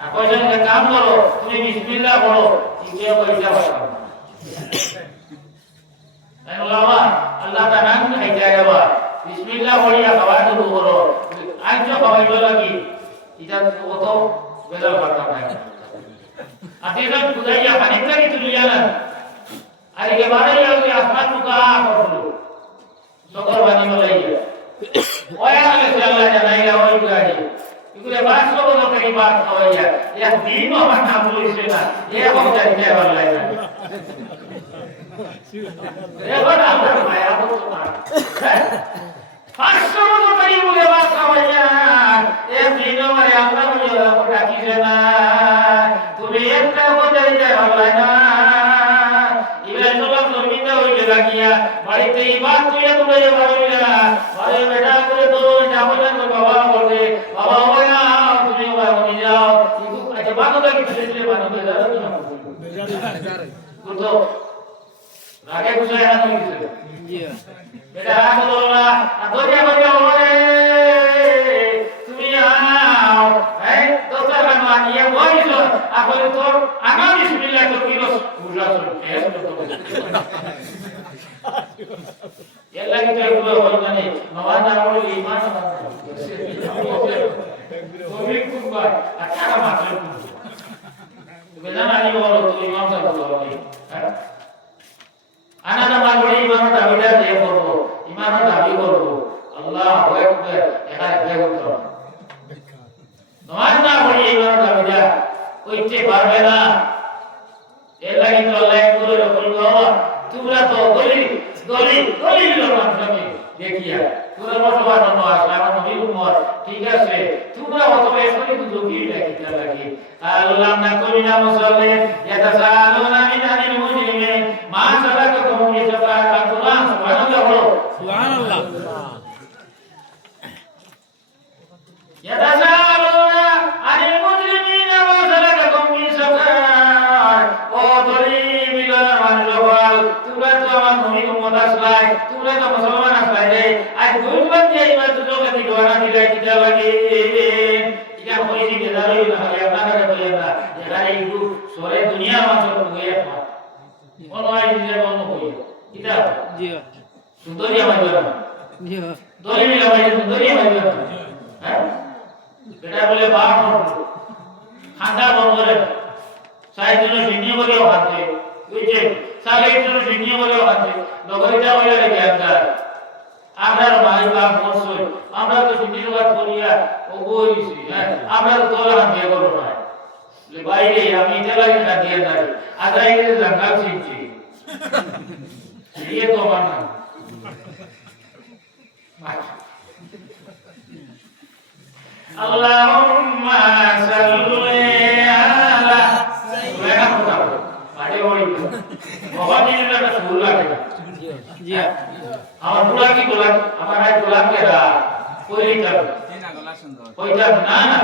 আর কইছেন যে কাম করো তুমি বিসমিল্লাহ পড়ো ইকে পয়সা পাও তাই ওলামা আল্লাহ তা নাম খাইতে যাবা বিসমিল্লাহ পড়িয়া খাওয়া শুরু করো আইছ খাওয়াইব লাগি এটা কত বেদল করতে হয় আতিকান খুদাইয়া পানিকারি তুলিয়া না আর একে বারে লাগি আসমান মুকা করলো সকল বানি মলাইয়া ওয়া আলে আল্লাহ জানাইলা ওই গাড়ি ইগুরে বাস লোক করি বাত হইয়া ইয়া দিন আমার নাম বলিছে না এ কোন জায়গা আল্লাহ জানে এবার আমরা মায়া বলতো না 500 লোক করি বলে বাত হইয়া এ দিন আমারে আমরা বলে ওটা কি না তুমি একটা বোঝাই যায় আল্লাহ না ইব্রাহিম সাল্লাল্লাহু জমিতে হইলে লাগিয়া বাড়িতে ইবাদত কইরা তোমরা বাড়িলা আরে বেটা করে তো যাবো না বাবা বলে বাবা ওয়া তুমি বাবা নিয়ে যাও আচ্ছা বানো লাগি ছেলে বানো করে যাও তো রাগে বুঝায় না তুমি কিছু জি বেটা রাখোলা দরিয়া দরিয়া ওরে তুমি আও এই তো তার মানিয়ে বইছো আপনি তো আগামী বিসমিল্লাহ তো কিলো বুঝলা তো এস তো এলা কি তো এগুলো হল না নওয়াজ আমল ঈমান তুমি কুরবা আচ্ছা মাত্র বেজান আনি বলো তো ইমাম সাহেব বলো হ্যাঁ আনা নামাজ পড়ি ইমাম দাবিটা দিয়ে করবো ইমাম দাবি করবো আল্লাহু আকবার এখানে ভয় করতে হবে নামাজ না পড়ি ইমাম দাবিটা কইতে পারবে না এর লাগি তো আল্লাহ করে বলবো তোমরা তো গলি মানুষকে দেখিয়া তোমরা মতবাদ না আসলে আমার নবীর উম্মত ঠিক আছে তোমরা অতবে এসে কিন্তু কি দেখিতে লাগি আল্লাহ না করি না মুসলিম ইয়াতাসালুনা মিন আনিল মুজরিমিন মা সালাকাকুম ফি সাফার কুরআন সুবহানাল্লাহ সুবহানাল্লাহ ইয়াতাসালুনা আনিল মুজরিমিন মা সালাকাকুম ফি সাফার ও দলিমিলা মানজওয়াল তোমরা তো আমার নবীর উম্মত আসলাই তোমরা তো মুসলমান আসলাই রে আজ দুইবার দিয়ে ইমান তো জগতে দোয়া দিলে কি লাগে এটা হইছে যে দাঁড়াই না হয় আপনারা বলে না এখানে একটু সরে দুনিয়া মানুষ হয়ে আছে কোন হয় যে মন হই এটা জি সুন্দরী আমার জি দলি মিলা ভাই সুন্দরী ভাই হ্যাঁ এটা বলে বাপ খান্দা বন্ধরে সাইজুল সিনিয়র বলে হাতে ওই যে সাইজুল সিনিয়র বলে হাতে নগরিটা বলে রেখে আনদার আমরা ভাই বাপ বসই আমরা তো সিনিয়র করিয়া ও বইছি হ্যাঁ আমরা তো তোলা হাত দিয়ে করব না লে বাইরে আমি এটা লাগি না দিয়ে দাঁড়ি আদাই করে জাঙ্গাল শিখছি ये तो माना अल्लाहुम्मा सल्ली अला सय्यिदना मुहम्मद आगे बोली बहुत दिन लगा फूल लगे जी আমার পুরা কি গোলাপ আমার আই গোলাপ কেডা কইলি কার না গলা সুন্দর কইতা না না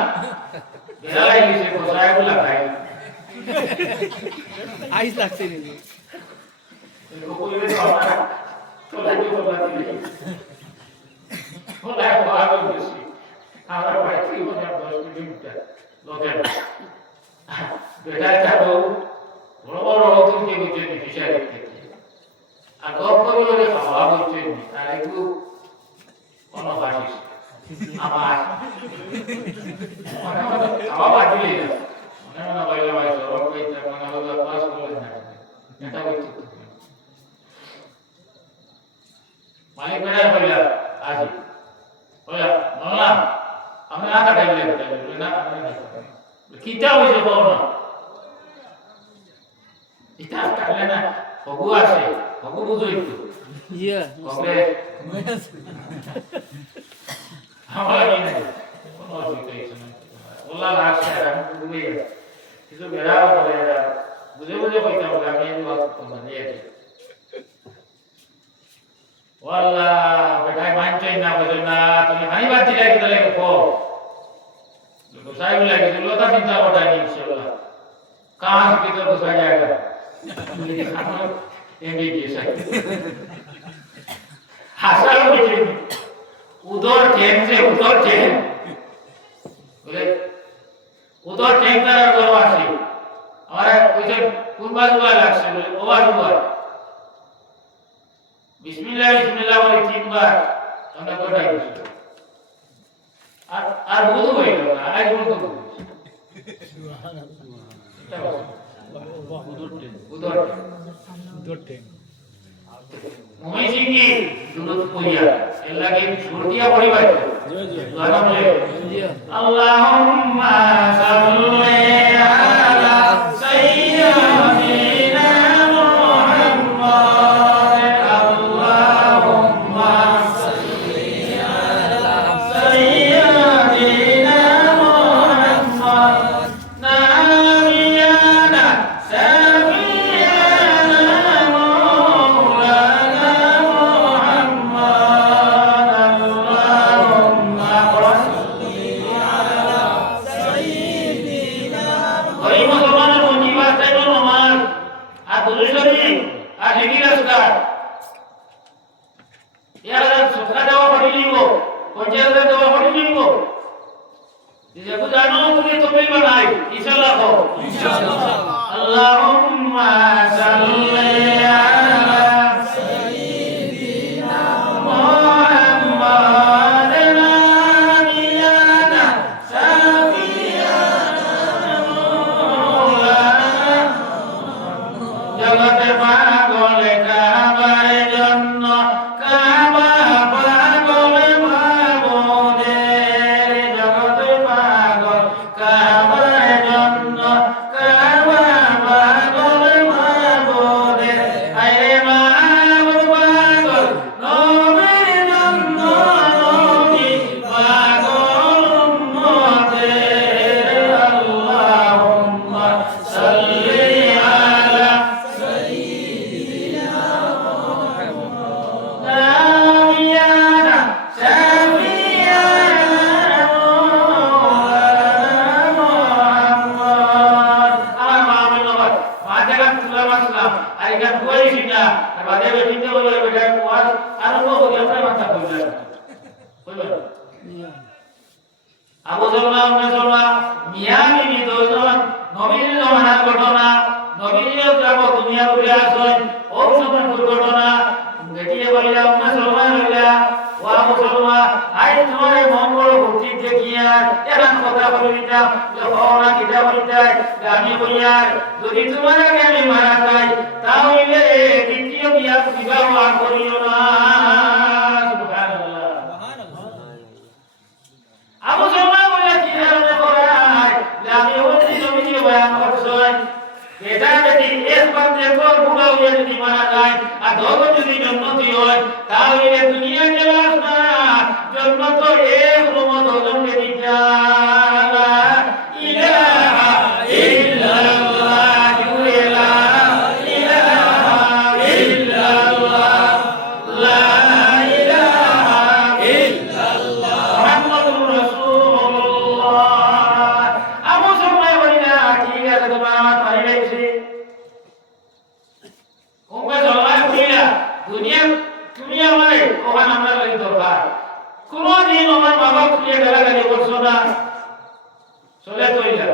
বেলাই লিসে কোসায় গুলা খাই আইস লাগছে নি কইলে তো আমরা তোলাই তো গোলাপ দিই গোলাপ ভালো বেশি আমরা বাইরে মনে 10 কিলোমিটার লোকে বেটা যাবো বড় বড় হোটেল কে বুঝে নি ফিশারি আর গল্প করে খাওয়া হচ্ছে আর একটু কোনো বাসিস আমার খাওয়া বাজিলে মনে মনে বাইরে বাইরে সরব কইতে মনে হলো ক্লাস করে না এটা হচ্ছে মালিক বেড়া বললা আজি বললা বললাম আমি না কাটাইলে না কিটা হইছে বল না এটা কাটলে না হবু আছে হবু বুঝো একটু ইয়া ওকে আমার কি না কোন অসুবিধা নেই ওলা লাগছে আমি বুঝে কিছু বেড়াও বলে বুঝে বুঝে কইতে হবে আমি এই কথা তোমার দিয়ে ওয়াল্লাহ বেটাই মানছই না বুঝো না তুমি হানিবার দিলে কি দলে কো গোসাই লাগে তো লতা চিন্তা করতে নি ইনশাআল্লাহ कहां से किधर घुसा जाएगा एमबीबीएस हासल मुझे उधर ट्रेन से उधर ट्रेन बोले उधर ट्रेन का करवासी हमारा कुछ पूर्वा दुआ लगसे बोले ओवा दुआ बिस्मिल्लाह बिस्मिल्लाह बोले 3 बार हमने पढ़ा है আর বুঝো হয়ে গেল আজ বলতো সুবহান আল্লাহ উদর ট্রেন মোহাই সিং কি দুরুদ পড়িয়া এলাকে ছুটিয়া পড়িবা জি জি আল্লাহুম্মা সাল্লি আলা সাইয়্যিদিনা মুহাম্মদ আল্লাহুম্মা সাল্লি আলা সাইয়্যিদিনা মুহাম্মদ নাবিয়ানা সাফিয়ানা মাওলানা মুহাম্মদ আল্লাহুম্মা সাল্লি আলা সাইয়্যিদিনা দুজনই আর লিখি রাস্তা ইয়ারা সৎকা দেওয়া পাঠিয়ে দিব পঞ্চায়েতের দেওয়া পাঠিয়ে দিব যেহেতু জানো তুমি তুমি বানাই ইনশাআল্লাহ ইনশাআল্লাহ আল্লাহুম্মা সাল্লি আলা সাইয়্যিদিনা মুহাম্মাদিন নাবিয়ানা শাফিয়ানা মাওলানা জগতে পাগলে কাবার জন্য কাবা পাগলে মাবুদের জগতে পাগল কাবার জন্য কাবা পাগলে মাবুদের আরে মাবুদ পাগল নবীর জন্য নবী পাগল উম্মতের আল্লাহুম্মা সাল্লি আলা নাবিয়ানা শাফিয়ানা মুহাম্মদ আমার মা বলল ফাতিহা তুলাম আসলাম আর এটা কইছি না আর বাদে বেটিতে বলে বেটা ওয়াজ আরম্ভ হয়ে আপনার মাথা কইলেন কইলেন আবু জরমা উম্মে মিয়ামি নি দুজন নবীর জমানার ঘটনা নবীও যাব দুনিয়া ঘুরে আসেন ও সময় দুর্ঘটনা বেটিয়ে বলিলা উম্মে সলমা হইলা ওয়া মুসলমা আই তোমার মঙ্গল ভক্তি দেখিয়া এখন কথা বলিতা যখন কিতা বলিতা আমি বলিয়া যদি তোমার আগে আমি মারা যাই তাহলে দ্বিতীয় বিবাহ আর করিও না সুবহানাল্লাহ আবু জরমা বলিয়া কি ধরনের করায় আমি ওই জমিনে বয়ান করছই এটা যদি এক বান্দে পর বুড়া হয়ে যদি মারা যায় আর ধর্ম যদি জন্মতি হয় তাহলে দুনিয়া চলাস না জন্ম তো এক রুমত হজমকে দিতা ইলাহা ইল্লাল্লাহ ইলা ইলাহা ইল্লাল্লাহ লা ইলাহা ইল্লাল্লাহ মুহাম্মাদুর রাসূলুল্লাহ আবু সুমাই বলিনা ঠিক আছে তোমার আমার পারি নাইছি উম্মে জলমায় বলিনা দুনিয়া তুমি আমারে ওখানে আমরা লাগি দরকার কোনদিন আমার বাবা তুমি গালাগালি করছো না চলে তৈলা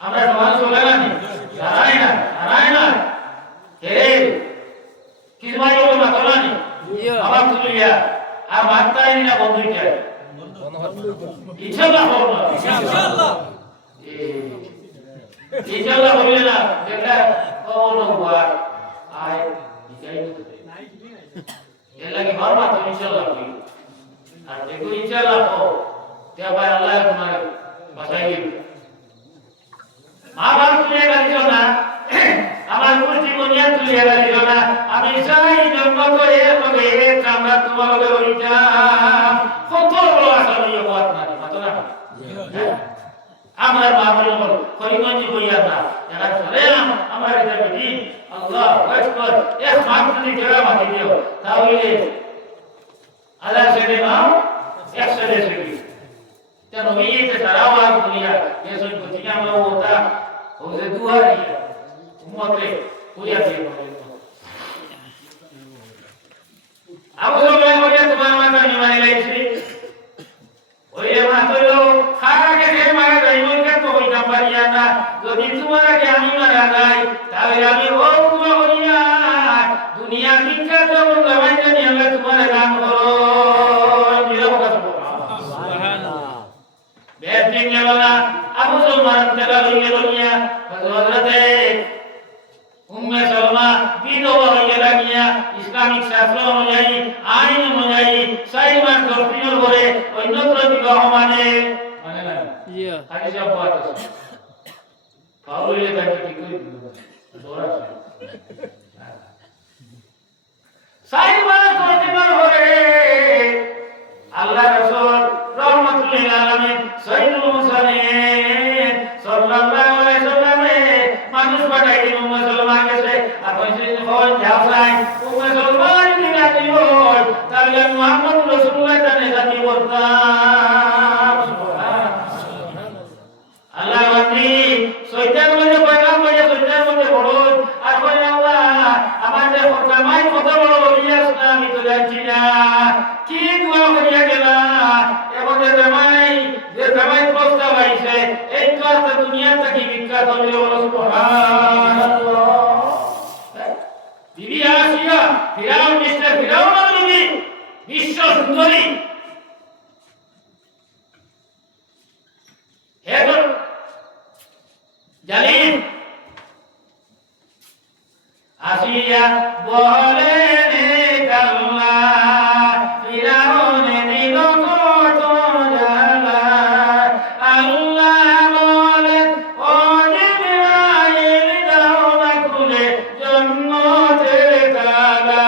আমরা সমাজ চলে না জানাই না হে কিসমাই হলো না তোলানি বাবা তুলিয়া আর মানতাই না বন্ধুকে ইনশাআল্লাহ হবে ইনশাআল্লাহ হবে না দেখলা কোন বার আয় দিকাই এলাকি মারবা তো ইনশাআল্লাহ হবে আর দেখো ইনশাআল্লাহ हो তে ভাই আল্লাহ তোমাকে বাঁচাই দিবে মা বাপ তুলে গেল না আমার মুষ্টি মনিয়া তুলে গেল না আমি চাই জন্ম করে তবে আমরা তোমাকে বলিতাম কত বড় আশা নিয়ে বাত না মাতো না আমার মা বলে বল করিমজি কইয়া না যারা সালাম আমার এটা বেটি আল্লাহু আকবার এক মাত্র দিরা মাটি দিও তাহলে আল্লাহ সেদে নাও একসাথে সেবি তেন মেয়েতে সারা ওয়াজ দুনিয়া এসব দুনিয়া में होता उसे दुआ दिया उम्मत रे पूजा से अब सब लोग बोले तुम्हारा माता नहीं माने लाइसी ওই মাত্র খারাকে যে মারা যাই ওইটা তো ওই নাম্বারিয়া না যদি তোমারা কে আমি মারা যাই তাহলে আমি ও তোমা বলিয়া দুনিয়া বিখ্যাত এবং জবাই জানি আল্লাহ তোমারে দান করো নিরব কথা সুবহানাল্লাহ বেদ দিন গেল না আবু সুলমান তেলা হইয়া বলিয়া হযরতে উম্মে সালমা বিধবা হইয়া লাগিয়া ইসলামিক শাস্ত্র অনুযায়ী আইন অনুযায়ী 6 মাস 10 দিনের পরে অন্যত্র বিবাহ মানে না জি আগে সব বাত আছে কাউলে তাকে ঠিক করে দিল দোরা 6 মাস 10 দিনের পরে আল্লাহ রাসূল রাহমাতুল্লিল আলামিন সাইয়্যিদুল মুরসালিন সাল্লাল্লাহু আলাইহি ওয়াসাল্লাম মানুষ পাঠাই দিন উম্মে সালমা কাছে আর কইছে যখন যাও যায় উম্মে সালমা যদি রাজি হয় তাহলে মুহাম্মদ রাসূলুল্লাহ তানে জাতি করতাম সুবহানাল্লাহ আল্লাহ ওয়ানি শয়তান মধ্যে পয়গাম মধ্যে শয়তান মধ্যে বড় আর কোন সুন্দরী হে জালিম আসিয়া বলে রে কাল্লা ফিরাউন দিল কত জ্বালা আল্লাহ বলে ও জিবরাইল দাও না খুলে জান্নাতের তালা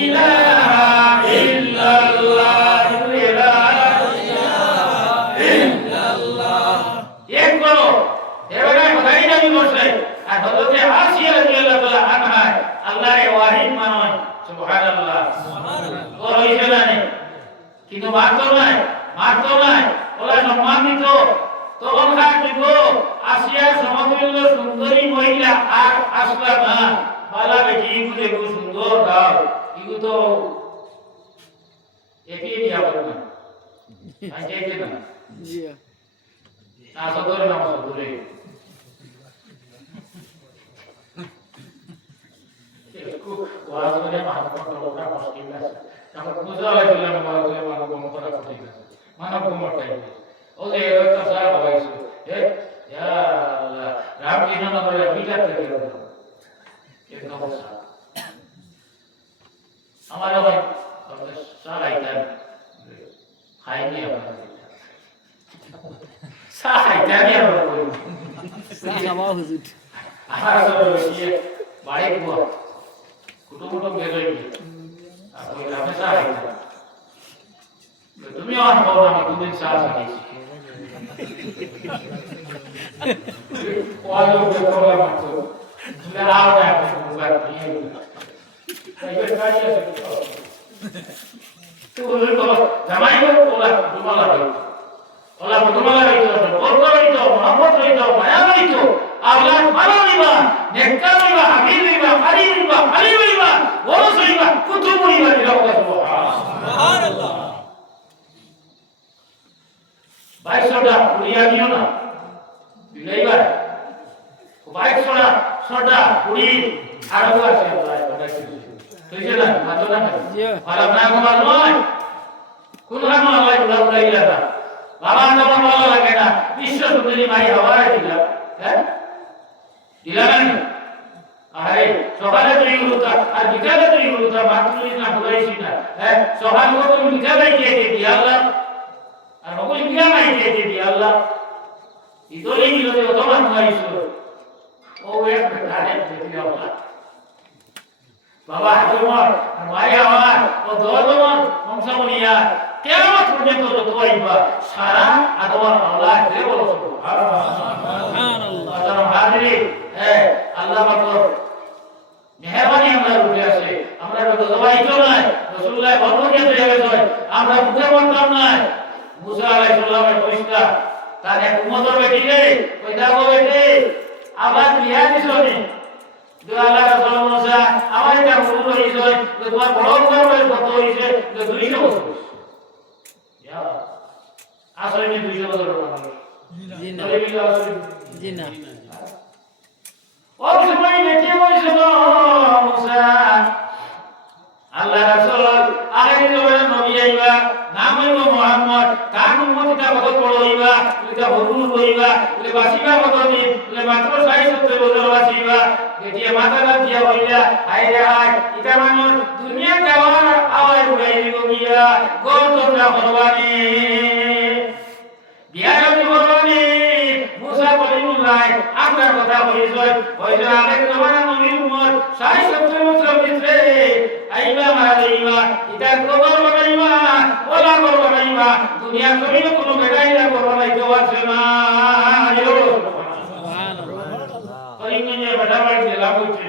ইলাহা ইল্লাল্লাহ ইলাহা ইল্লাল্লাহ এক করো এবারে কথাই জানি বসে আর হযরতে আসিয়া রাদিয়াল্লাহু তাআলা আনহা আল্লাহর ওয়াহিদ মানয় সুবহানাল্লাহ সুবহানাল্লাহ ওর হইছে না কিন্তু মারতো নাই ওরা সম্মানিত তখন কার দিব আসিয়া সমতুল্য সুন্দরী মহিলা আর আসলা না বালা বেটি গুলে খুব সুন্দর দাও ইগু তো একই দিয়া বলে না আইছে কি না জি না সদর নাম সদরে ওয়াজ করে মানব কতটা মুশকিল আছে আমরা বুঝালে দিলাম মানব কতটা কঠিন আছে মানব কমটাই ওরে একটা সারা বাবাইছে হে ইয়া আল্লাহ রাম কি না বলে বিটা থেকে গেল এক অবস্থা আমার ভাই আমাদের সারাইটা খাইনি আমরা সারাইটা নিয়ে আমরা করি সাহাবা হুজুর আমার সব বাড়ি গো কুটুমটো বেরোই আর ওই গ্রামে সারাইটা তুমি আর বলো আমি কোনদিন সারাইছি ওয়াজো বেরোলা মাত্র তুমি আও না বুঝবার নিয়ে এই কাজ আছে তো ওই বলো জামাই গো ওলা তোমালা রইতো বড় রইতো মোহাম্মদ রইতো মায়া রইতো আওলাদ ভালো হইবা নেককার হইবা হাবিব হইবা খালিল হইবা খালিল হইবা ওরস হইবা কুতুব হইবা সুবহানাল্লাহ বাইশটা পুরিয়া দিও না দিলাইবা বাইশটা ছটা পুরি আরো আছে আল্লাহ বানাইছে তুইছে না মাতো না ভালো না গোমাল নয় কোন রাম আল্লাহ উড়াইলা না বাবা তোমার ভালো লাগে না বিশ্ব সুন্দরী মাই হওয়ায় দিলাম হ্যাঁ দিলাম না আরে সকালে তুই উঠতা আর বিকালে তুই উঠতা মাত্রই না বলাইছি না হ্যাঁ সকাল তো বিকালে দিয়ে দি আল্লাহ আর বকুল বিকালে দিয়ে দি আল্লাহ ইদোলি মিলতে তোমার মাইছো ও এক বেটারে দিয়ে আল্লাহ বাবা তোমার আর মাই আমার ও দরবার বংশমনিয়া কিয়ামত পর্যন্ত যত আইবা সারা আদওয়ার আল্লাহ রে বলো সুবহানাল্লাহ তাআলা হাজিরি হ্যাঁ আল্লাহ পাক মেহেরবানি আমরা রূপে আছে আমরা তো জবাই তো নাই রাসূলুল্লাহ বর্ণনা দিয়ে গেছে আমরা বুঝে বলতাম না মুসা আলাইহিস সালামের ফরিস্তা তার এক উম্মতের বেটি রে কই দাও বেটি আবার বিয়া দিছনি আল্লাহ রাসূল মুসা আমার এটা ভুল হইছে তোমার বড় বড় কত হইছে 200 বছর আসলে নি 200 বছর জি না জি না ও সময় বেটি বলছে তো মুসা আল্লাহ রাসূল আগে নবী নবী আইবা নাম হইব মুহাম্মদ কার উম্মতটা কত বড় হইবা এটা বরুণ হইবা বলে বাসিবা কত দিন বলে মাত্র 60 বছর বাসিবা বেটি মাথা দিয়া হইলা হায় রে হায় এটা মানুষ দুনিয়া যাওয়ার আওয়াজ উড়াই দিব গিয়া কত না ভগবানে বিয়া ভগবানে মুসা কলিমুল্লাহ আপনার কথা হইছে আরেক জমানা নবীর উম্মত 60 বছর ভিতরে আইবা মারাইবা এটা কবর বানাইবা ওলা কবর বানাইবা দুনিয়া জমিনে কোনো বেটাইলা কবর বানাইতে পারছে না সুবহানাল্লাহ কলিমুল্লাহ বেটা বাড়িতে লাভ হচ্ছে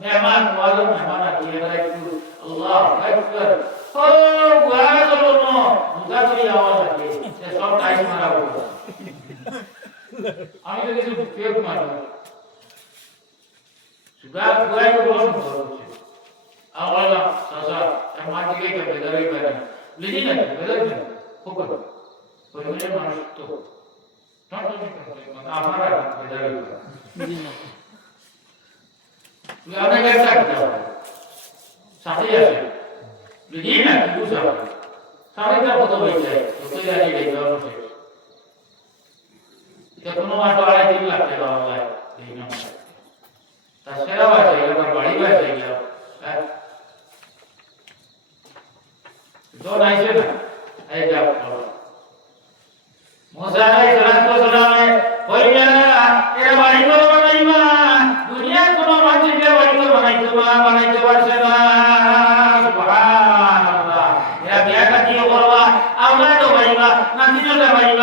মেহমান ওয়াজ মেহমান আইয়ে রাখু আল্লাহু আকবার ও ওয়াজ হলো মুদা করি আওয়াজ আছে সব টাইম মারা হবে আমি তো কিছু ফেক মারব সুদা গুয়াই को बहुत হচ্ছে আওয়ালা সাসা সমাজ के के बेदरी করে লিজি না বেদরি না ফোকর পরিমাণে মানুষ তো মানে আপনারা বেদরি করে জি না তুই আপনি দেখতে সাথে আছে Begini nak itu sama. Sampai kita foto baca, foto jadi dari jauh tu. Kita pun mau ada orang yang tidak ada orang lain. Ini nama. Tak saya baca, kita berbalik baca dia. Itu naik je tak? Ayo jawab. Musa naik salam naik. Boleh ya, balik tu mana ima? Dunia kuno macam dia balik tu mana itu bersama. Subhanallah. Ya biasa dia korwa. Awal tu balik. Nanti tu dah balik.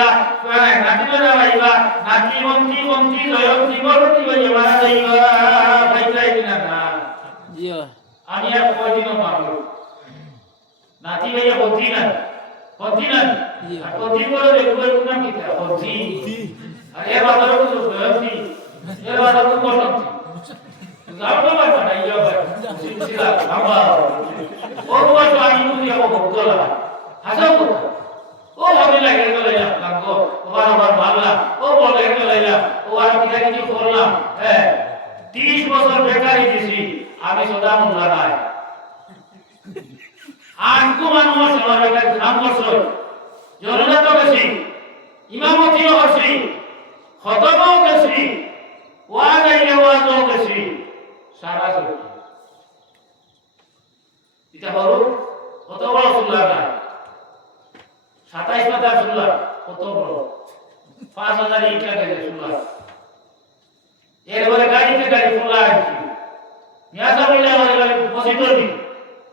Nanti monti loyong baru balik mana balik. Baik lagi nana. Iya. Ani aku balik tu malu. Nanti balik kontinan. Kontin boleh dua guna kita. Kontin. Ada baru tu berarti. Ada baru tu boleh. Apa mana ia ber? Sila, apa? Orang tu ani tu dia betul lah. Asal tu. Oh boleh lagi tu lagi. Langko. Orang malah. Oh boleh lagi. Orang kita ini korla. 30 বছর bakery দিছি আমি সদা মুলা নাই আনকো মানুষ আমার bakery নাম করছো জরুরত তো বেশি ইমামতিও বেশি খতমও বেশি ওয়াজও বেশি সারা সত্যি এটা হলো কত বড় সুল্লাহ নাই 27 পাতা সুল্লাহ কত বড় 5000 ইট লাগে সুল্লাহ এরপরে গাড়িতে গাড়ি ফুলা আছে মিয়াজা বললে আমাদের গাড়ি মসজিদ করবি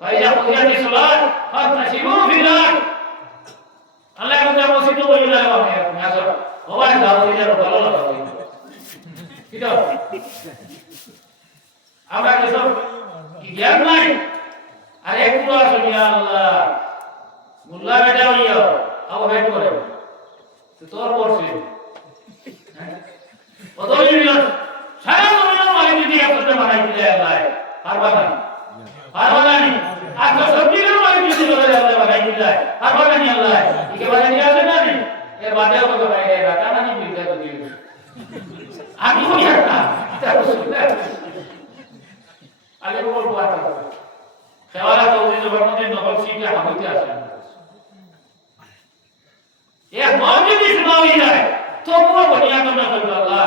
ভাইজা পুজাতে সালাত ফাতাশিবু ফিলাত আল্লাহ আমাদের মসজিদ বললে আমাদের মিয়াজা ওয়াই দাও এটা ভালো লাগে এটা আমরা কি সব জ্ঞান নাই আর একটু আসলে আল্লাহ মুল্লা বেটা হইয়া আও হেড করে তো তোর পড়ছে ওদলি না সারা দুনিয়া মালিক যদি একসাথে বানাই দিলে আল্লাহ পারবা না আজকে সবজির মালিক যদি আল্লাহ বানাই দিলে পারবা না আল্লাহ একে বানাই দিয়ে আসে না এর বাদে হবে ভাই রাতা না নি বিলটা তো দিও আমি কই একটা আগে বল কথা খেওয়ালা তো ওই জবরদস্তি নকল শিখে হামিতে আসে এক মৌজুদ ইসমাউই যায় তবুও বনিয়া তোমরা কইবা আল্লাহ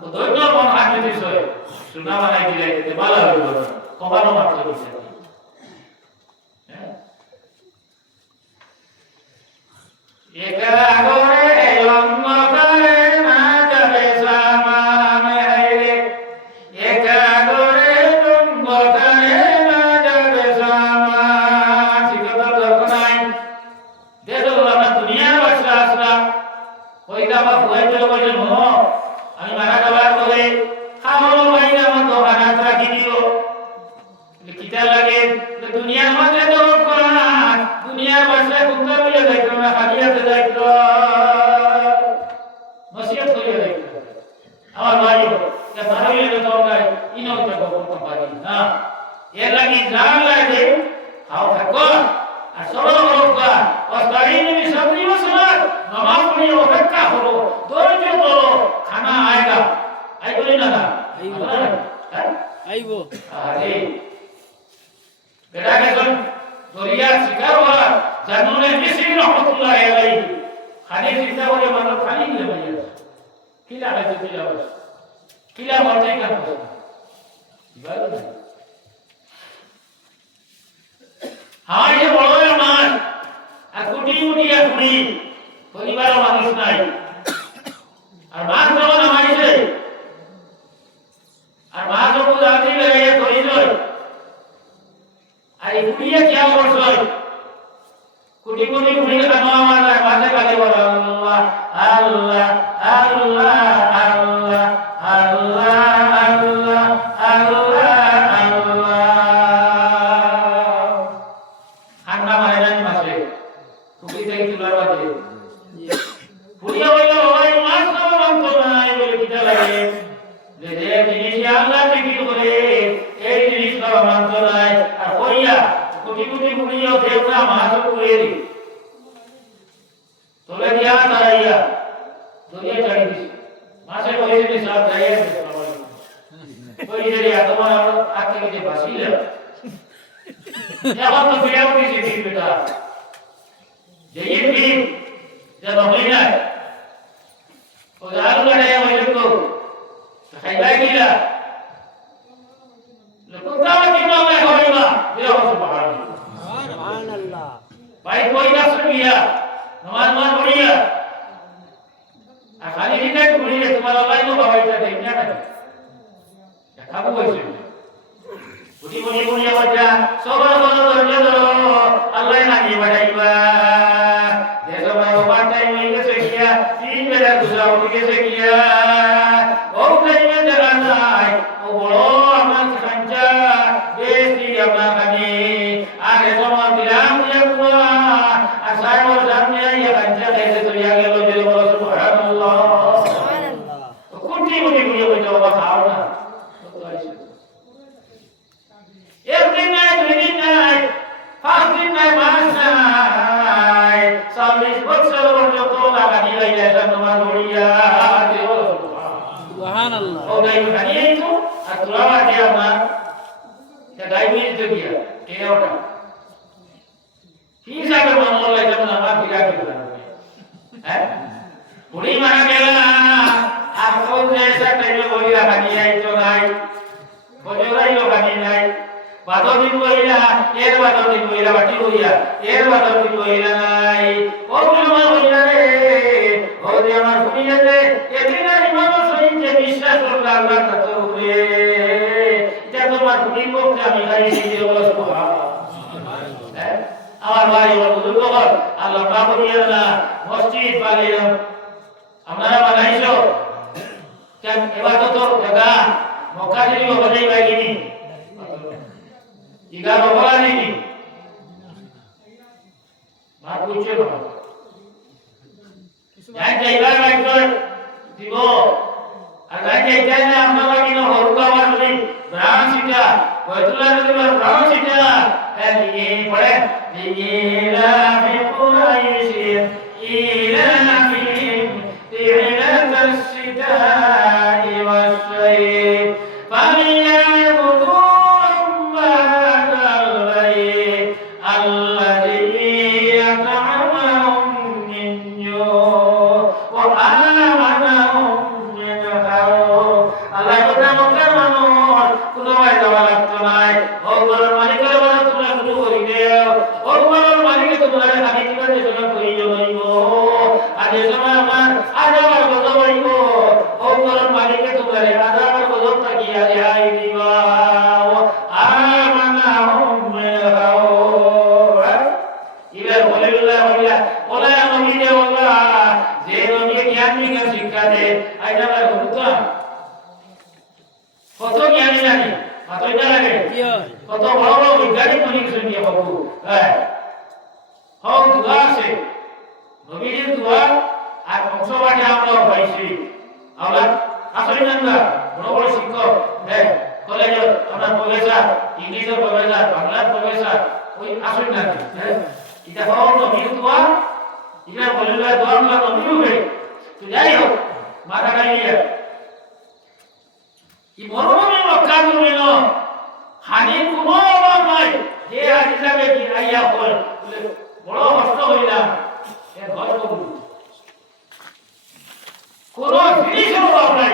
তো দৈন্য মন হাতে দিছো সুনা বানাই দিলে তে ভালো হইলো কমানো মাত্র দিছে একা করে লম্ব করে না যাবে সামানে হাইরে একা করে লম্ব করে না যাবে সামান শিখতো দরকার নাই দেখো আমরা দুনিয়ার বাসা আসলা কইটা বা ভয় চলে বলে নো আমি মারা যাবার পরে খাওয়ানো বাইরে আমার দোকানে রাখি দিও কিটা লাগে দুনিয়ার মধ্যে তো কোরআন দুনিয়ার ভাষায় কুত্তা বলে দেখো না হাদিয়াতে দেখো নসিহত করে দেখো আমার ভাই কে ভালোই তো তোমরা ইনো তো করতে পারি না এর লাগি জান লাগে খাও থাকো আর সরল হোকা ওয়াস্তাইনু বিসাবরি ওয়া সালাত নামাজ পড়িও অপেক্ষা করো ধৈর্য ধরো খানা আয়েগা আই বলি না আইবো আরে বেটা কেন দরিয়া শিকার হওয়া জানুনে মিসরি রহমাতুল্লাহ আলাইহি খালি চিন্তা করে মানুষ খালি গেলে ভাই কি লাগাইছে কি মারতেই কাজ করছে ভালো না আমার যে বড় মাছ আর কুটি মুটিয়া কুড়ি পরিবারের মানুষ নাই আর মাছ যখন আমাইছে আর মাছ যখন রাত্রি বেড়ে ধরি নয় আর এই কুড়িয়ে খেয়াল করছে কুটি কুটি কুড়ি খানো আমার মাঝে কাজে বলো আল্লাহ আল্লাহ আল্লাহ আল্লাহ আল্লাহ আল্লাহ আল্লাহ এখন তো বিয়া উঠেছে ঠিক বেটা যেই ঠিক যে নহই না ও জালু গাড়ায় হইল তো খাইবাই কিলা লোকটাও কিনা মে হইবা বিয়া সুবহানাল্লাহ ভাই কই না শুনিয়া নমাজ মান পড়িয়া আর খালি দিনে পড়িয়া তোমার আল্লাহ তো বাবাইটা দেখ না দেখাবো হইছে বুঝি বুঝি বুঝি বাচ্চা সবার বড় ধৈর্য ধরো আল্লাহ নাকি বাড়াইবা যে সময় ওভার টাইম হয়ে গেছে গিয়া 3 বেলা দুসরা উঠে গেছে গিয়া ও টাইমে জানা নাই ও বড় আমার খাঞ্চা বেশি আমরা খানি আগে সময় দিলাম দিয়া কুয়া আর সাইমর সামনে আইয়া খাঞ্চা খাইতে চলিয়া গেল যে বড় সুবহানাল্লাহ সুবহানাল্লাহ কোটি কোটি বুঝি বুঝি বাবা খাও না একদিন নাই দুই দিন নাই 5 দিন নাই মাস নাই 40 বছর পর্যন্ত লাগানি লাইলা তোমার হইয়া সুবহানাল্লাহ ও গাই খানিয়ে তো আর তোরা আগে আমার এটা ডায়াবেটিস তো দিয়া কে ওটা কি সাথে মন লাগে যেমন আমার বিরা করে হ্যাঁ পুরি মারা গেল না আর কোন এসা টাইমে বলিয়া খানিয়ে আইতো নাই বজরাই লোকানি নাই বাদদিন বইলা এর বাদদিন বইলা বাটি বইয়া এর বাদদিন বইলা নাই ও মুলমা বইলা রে ও যে আমার শুনিয়া যে এদিন আর ইমাম সহিত যে বিশ্বাস করল আল্লাহর কথা উপরে এটা তোমার শুনিব আমি গাড়ি দিয়ে বলো সুবহানাল্লাহ আমার ভাই ও বুজুর্গ আল্লাহ পাক করিয়া মসজিদ বানাইলাম আমরা বানাইছো কেন ইবাদত জায়গা মক্কা দিলি বানাই বাইনি ইগা বলা নেই মা বুঝছে না যাই যাইবা বাইকর দিব আর যাই যাই না আমরা লাগি না হরকা বাড়ি ব্রাহ্মণ সিটা বৈতুল্লাহ নদীর ব্রাহ্মণ সিটা এই পড়ে ইলা ফি কুরাইশি ইলা ফি তিলাতাস সিতাই ওয়াস সাইফ ফালিয়াবুদু কত জ্ঞানী জানি মাত্রটা লাগে কত বড় বড় বৈজ্ঞানিক মনে কিছু নিয়ে বাবু হ্যাঁ হও দুয়া আছে নবীর দুয়া আর অংশবাদী আমরা পাইছি আমরা আসলে জানলা বড় বড় শিক্ষক হ্যাঁ কলেজে আমরা প্রফেসর ইংলিশের প্রফেসর বাংলার প্রফেসর ওই আসলে না হ্যাঁ এটা হও নবীর দুয়া এটা বলিলা দোয়া আমরা নবীর হবে তো যাই হোক মাথা গাইয়ে এই মরুভূমি মক্কা জমিন হানি কোনো অভাব নাই যে হিসাবে কি আইয়া হল বড় কষ্ট হইলাম এর ঘর কোন জিনিসের অভাব নাই